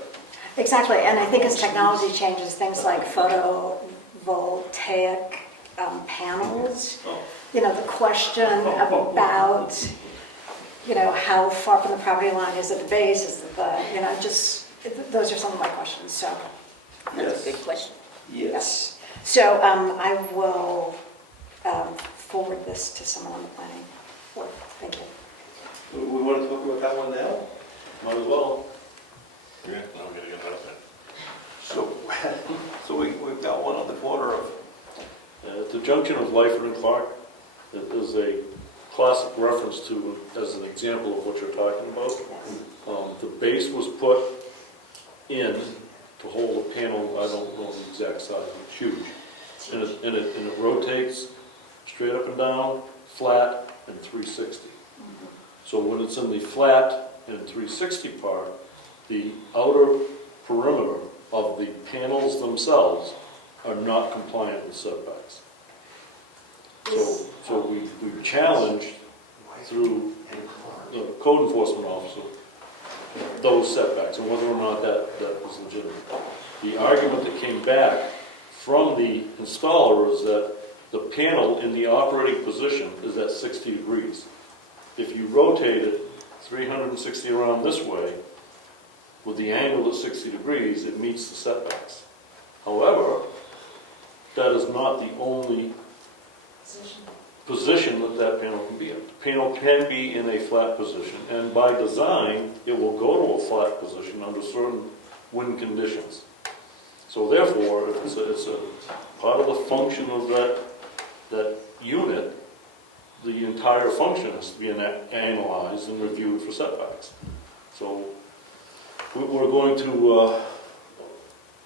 Exactly, and I think as technology changes, things like photovoltaic panels, Oh. the question about, how far from the property line is it the base, is it those are some of my questions, so. That's Yes. a good question. Yes. So I will forward this to someone on the planning board. Thank you. We want to talk about that one now? Might as well. Yeah, now we gotta get that thing. So we've got one on the corner of, At the junction of Lyford and Clark, there's a classic reference to, as an example of what you're talking about. The base was put in to hold a panel, I don't know the exact size, it's huge. And it rotates straight up and down, flat, and 360. So when it's in the flat and 360 part, the outer perimeter of the panels themselves are not compliant with setbacks. So we challenged through the code enforcement officer those setbacks and whether or not that was legitimate. The argument that came back from the installer is that the panel in the operating position is at 60 degrees. If you rotate it 360 around this way, with the angle at 60 degrees, it meets the setbacks. However, that is not the only position that that panel can be in. The panel can be in a flat position, and by design, it will go to a flat position under certain wind conditions. So therefore, it's a part of the function of that unit, the entire function has to be analyzed and reviewed for setbacks. So we're going to,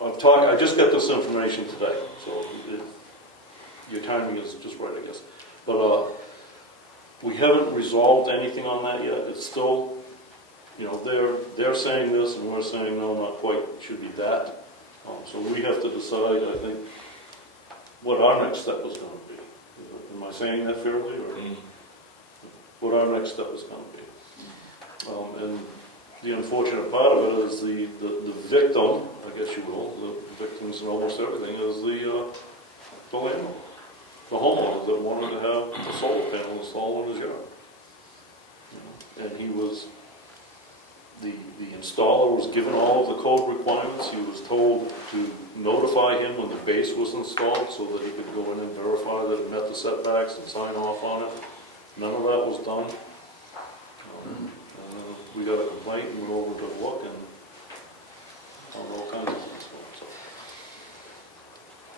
I just got this information today, so your timing is just right, I guess. But we haven't resolved anything on that yet. It's still, they're saying this and we're saying no, not quite, it should be that. So we have to decide, I think, what our next step is going to be. Am I saying that fairly, or what our next step is going to be? And the unfortunate part of it is the victim, I guess you will, the victims in almost everything, is the landlord, the homeowner that wanted to have a solar panel installed in his yard. And he was, the installer was given all of the code requirements. He was told to notify him when the base was installed so that he could go in and verify that it met the setbacks and sign off on it. None of that was done. We got a complaint and went over to look and found all kinds of things going. So,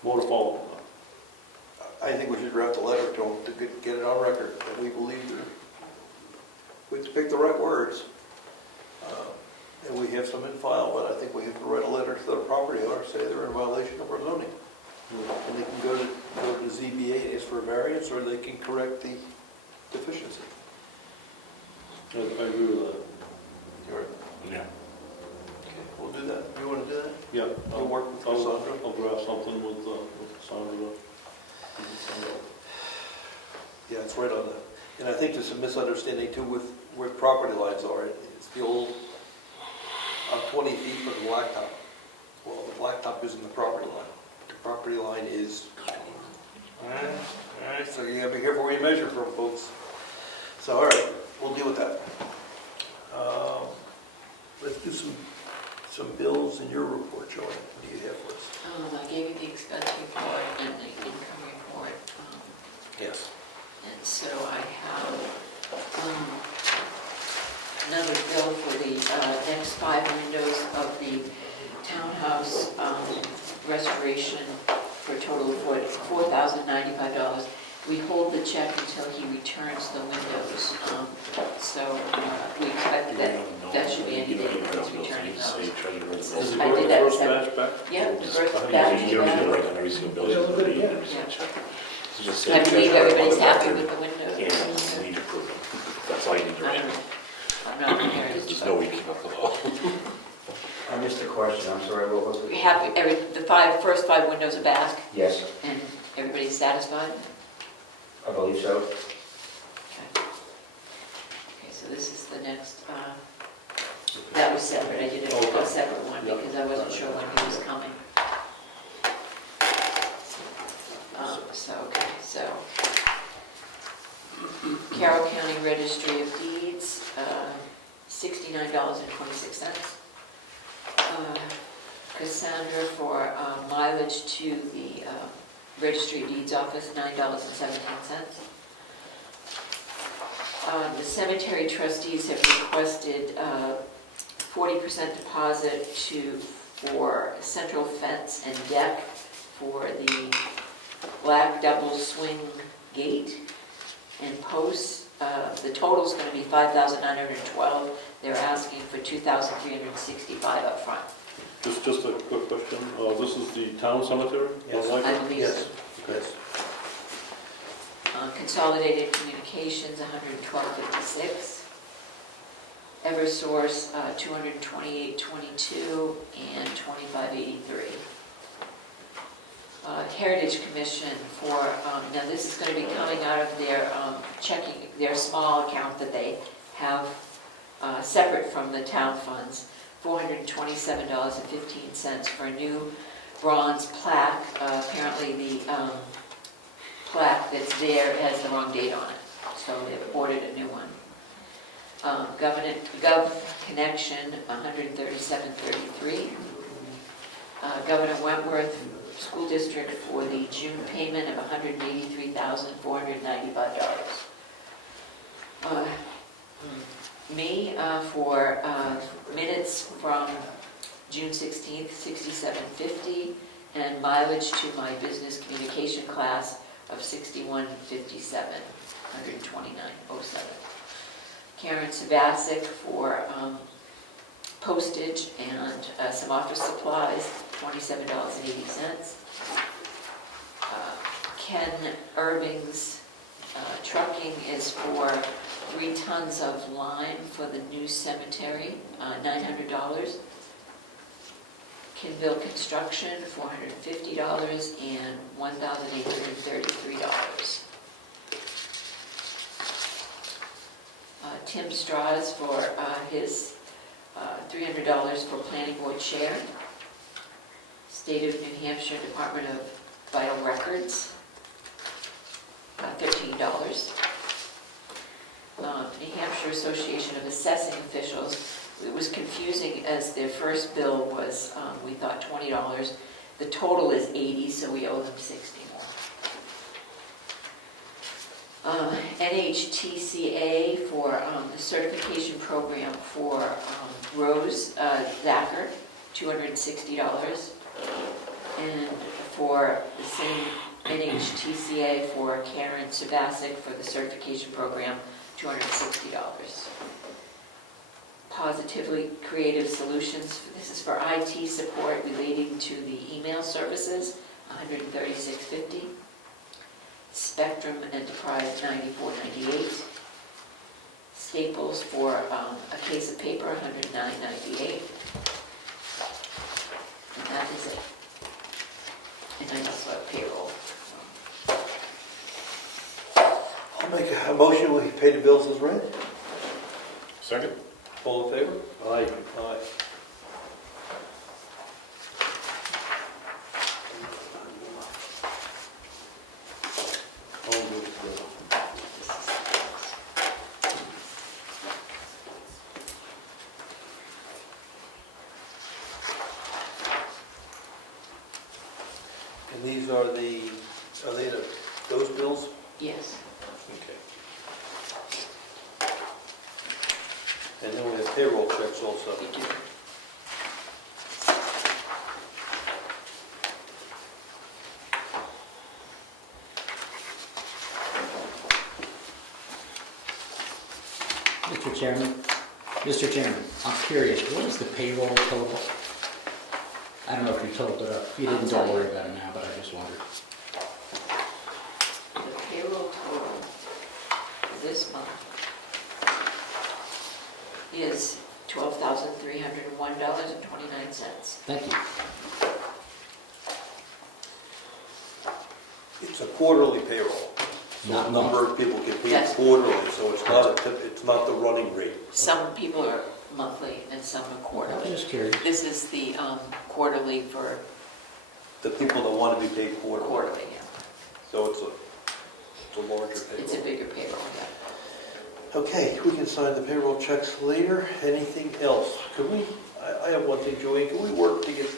more to follow on that. I think we should draft a letter to them to get it on record that we believe we have to pick the right words. And we have some in file, but I think we have to write a letter to the property owner, say they're in violation of our zoning. And they can go to ZBA and ask for a variance, or they can correct the deficiency. I agree with that. You're right. Yeah. Okay, we'll do that. You want to do that? Yeah. You'll work with Cassandra? I'll draft something with Cassandra. Yeah, it's right on that. And I think there's a misunderstanding too with where property lines are. It's the old, I'm 20 feet from the blacktop. Well, the blacktop isn't the property line. The property line is, all right, so you gotta be careful where you measure from, folks. So, all right, we'll deal with that. Let's do some bills in your report, Joanne. What do you have for us? I gave you the expense report and the income report. Yes. And so I have another bill for the next 5 windows of the townhouse restoration for a total of $4,095. We hold the check until he returns the windows. So we expect that should be any day that he's returning those. Is it I worth did the that first separate. batch back? Yeah, the first batch. Yeah. Yeah. I believe everybody's happy with the windows. And we need to prove them. That's all you need to write. I'm not prepared. There's no way to keep up with all. I missed the question, I'm sorry, what was We it? have the first five windows are back, Yes, and everybody's satisfied? I believe so. Okay, so this is the next, that was separate, I did a separate one because I wasn't sure when he was coming. So Carroll County Registry of Deeds, $69.26. Cassandra for mileage to the Registry of Deeds office, $9.17. The cemetery trustees have requested 40% deposit for central fence and deck for the black double swing gate and posts. The total's going to be $5,912. They're asking for $2,365 up front. Just a quick question. This is the town cemetery? Yes. I believe so. Yes. Consolidated Communications, $112.56. Eversource, $228.22 and $25.83. Heritage Commission for, now this is going to be coming out of their checking, their small account that they have separate from the town funds, $427.15 for a new bronze plaque. Apparently the plaque that's there has the wrong date on it, so they've ordered a new one. Gov Connection, $137.33. Governor Wentworth school district for the June payment of $183,495. Me for minutes from June 16th, $67.50, and mileage to my business communication class of $61.57, $129.07. Karen Savasic for postage and some office supplies, $27.80. Ken Irving's trucking is for 3 tons of lime for the new cemetery, $900. Kinville Construction, $450, and $1,833. Tim Strauss for his $300 for planning board chair. State of New Hampshire Department of Vital Records, $13. New Hampshire Association of Assessing Officials, it was confusing as their first bill was, we thought $20. The total is $80, so we owe them $60 more. NHTCA for the certification program for Rose Zacher, $260. And for the same NHTCA for Karen Savasic for the certification program, $260. Positively Creative Solutions, this is for IT support relating to the email services, $136.50. Spectrum Enterprise, $94.98. Staples for a case of paper, $109.98. And that is it. And I just got payroll. I'll make a motion, we pay the bills as read. Second? All in favor? Aye. Aye. All good together. And these are those bills? Yes. Okay. And then we have payroll checks also. You do. Mr. Chairman, I'm curious, what is the payroll total? I don't know if you totaled it up. If you didn't, don't worry about it now, but I just wondered. The payroll total for this month is $12,301.29. Thank you. It's a quarterly payroll. So Not a number of people get paid Yes. quarterly, so it's not the running rate. Some people are monthly and some are I was quarterly. just curious. This is the quarterly for The people that want to be paid quarterly. quarterly, yeah. So it's a larger payroll. It's a bigger payroll, yeah. Okay, we can sign the payroll checks later. Anything else? Could we, I have one thing, Joanne, can we work to get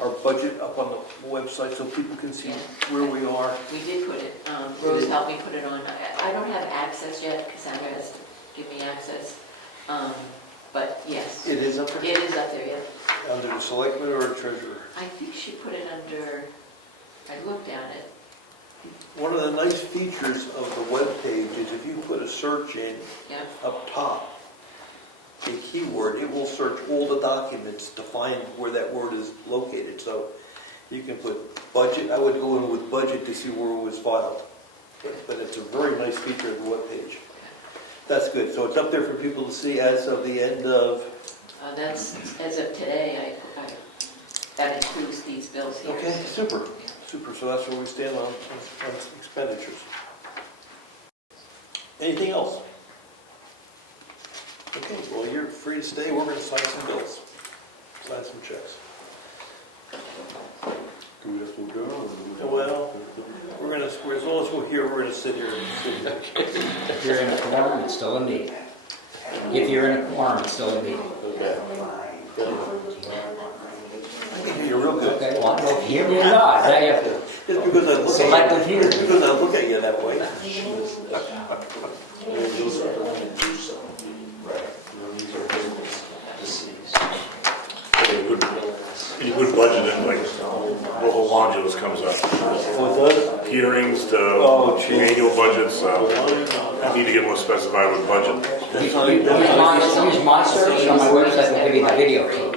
our budget up on the website so people can see where we are? We did put it, Rose helped me put it on. I don't have access yet, Cassandra has to give me access. But yes, It is up there? it is up there, yeah. Under the selectmen or treasurer? I think she put it under, I looked at it. One of the nice features of the webpage is if you put a search in Yeah, up top, a keyword, it will search all the documents to find where that word is located. So you can put budget, I would go in with budget to see where it was filed. But it's a very nice feature of the webpage. That's good. So it's up there for people to see as of the end of... that's, as of today, that includes these bills here. Okay, super. Super. So that's where we stand on expenditures. Anything else? Okay, well, you're free to stay. We're going to sign some bills. Sign some checks. Do we have to go? Well, we're going to, as long as we're here, we're going to sit here and If you're in a quorum, it's still a meeting. If you're in a quorum, it's still a meeting. I can hear you real good. Okay, well, I don't know if you hear me or not. Now you have to Just because I look select at the you, hearing. just because I look at you that way. You would budget it like the whole modulus comes up. What's that? Hearings to Oh, gee. annual budgets, I need to get more specified with budget. Use my search on my website and give you the video key.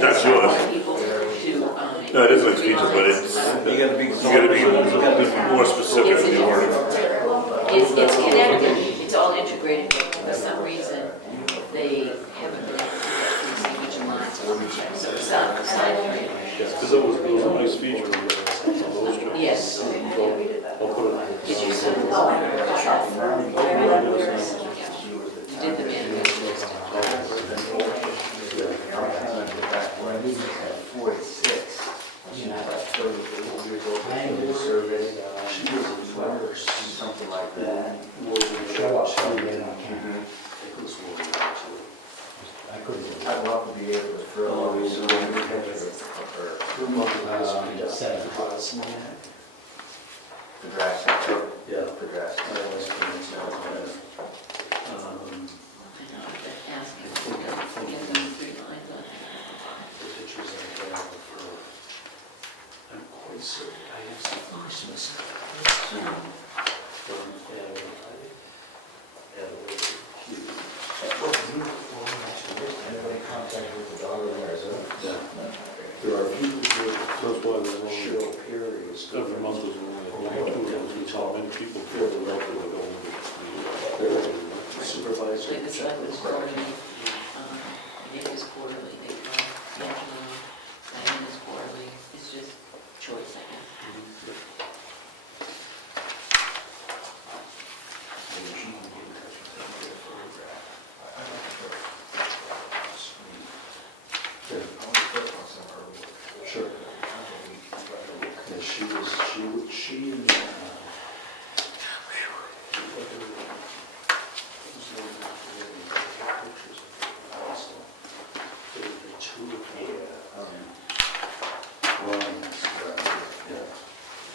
That's yours. People to, No, it is like features, but it's, you gotta be more specific in the wording. it's connected, it's all integrated, but for some reason, they haven't been able to receive each line, so let me check. So sign three. Because it was a nice feature. Yes. I'll put it. Did you send this? You did the manifest list. Something like that. Show up, so you get it on camera. I couldn't do it. I'd love to be able to throw a picture of her. 7. The grass. Yeah. The grass. I know, but asking for get those 3 lines on The pictures I have of her, I'm quite certain I have some Christmas. Anybody contact with the dog or there, is it? There are people who That's why there's only, show areas. every month there's only 2 of those, which how many people feel the right to go over. Supervisor. Like the selectmen's quarterly, Nick is quarterly, they go, Angela, Diane is quarterly, it's just choice, I guess. Sure. Yeah, she and,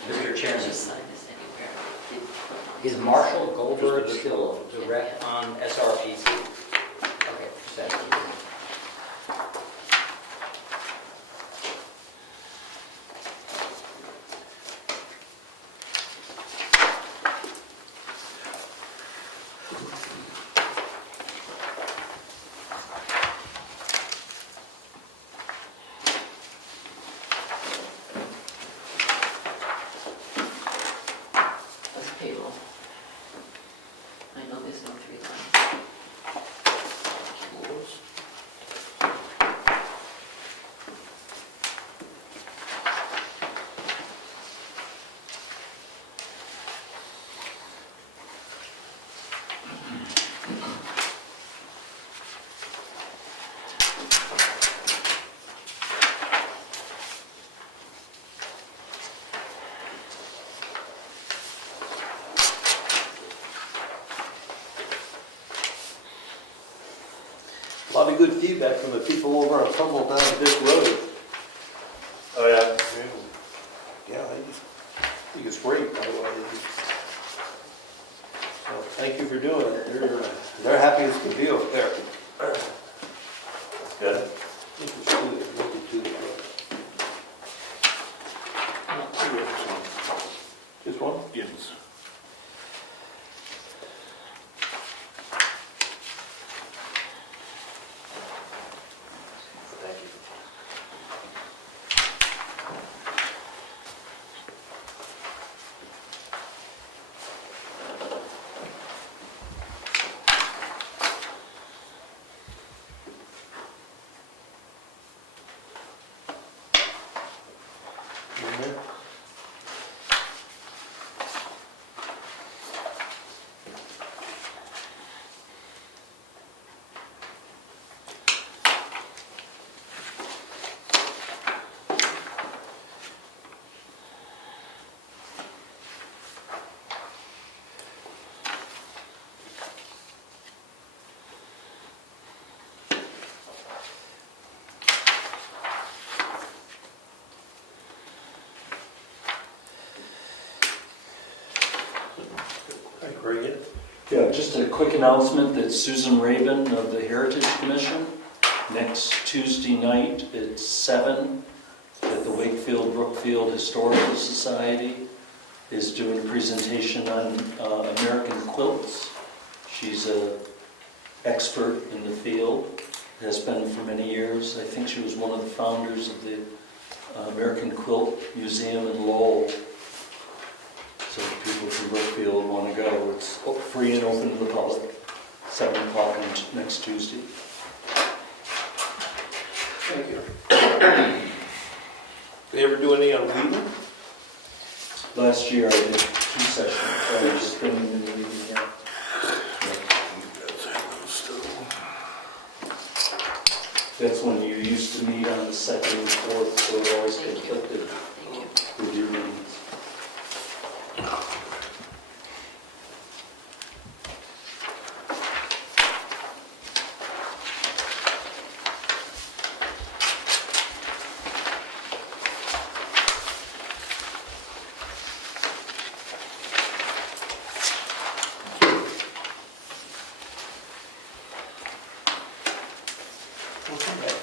Mr. Chairman, She signed this anywhere. is Marshall Goldberg still the rep on SRPC? Okay, thank you. That's payroll. I know there's no 3 lines. A lot of good feedback from the people over on Comeau down Dick Road. Oh, yeah? Yeah, I just think it's great, by the way. So, thank you for doing it. They're happy as can be over there. Good. I think it's really good. Just one? Yes. Thank you. Yeah, just a quick announcement that Susan Raven of the Heritage Commission, next Tuesday night at 7 at the Wakefield Brookfield Historical Society, is doing a presentation on American quilts. She's an expert in the field, has been for many years. I think she was one of the founders of the American Quilt Museum in Lowell. So if people from Brookfield want to go, it's free and open to the public, 7 o'clock on next Tuesday. Thank you. They ever do any on weaving? Last year I did 2 sessions, I was just bringing in the meeting here. That's when you used to meet on the 2nd and 4th, so it always conflicted with your meetings.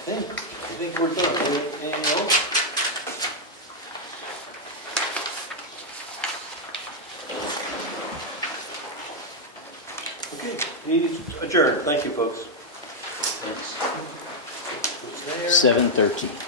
I think we're done. Anything else? Okay, meeting's adjourned. Thank you, folks. Thanks. 7:13.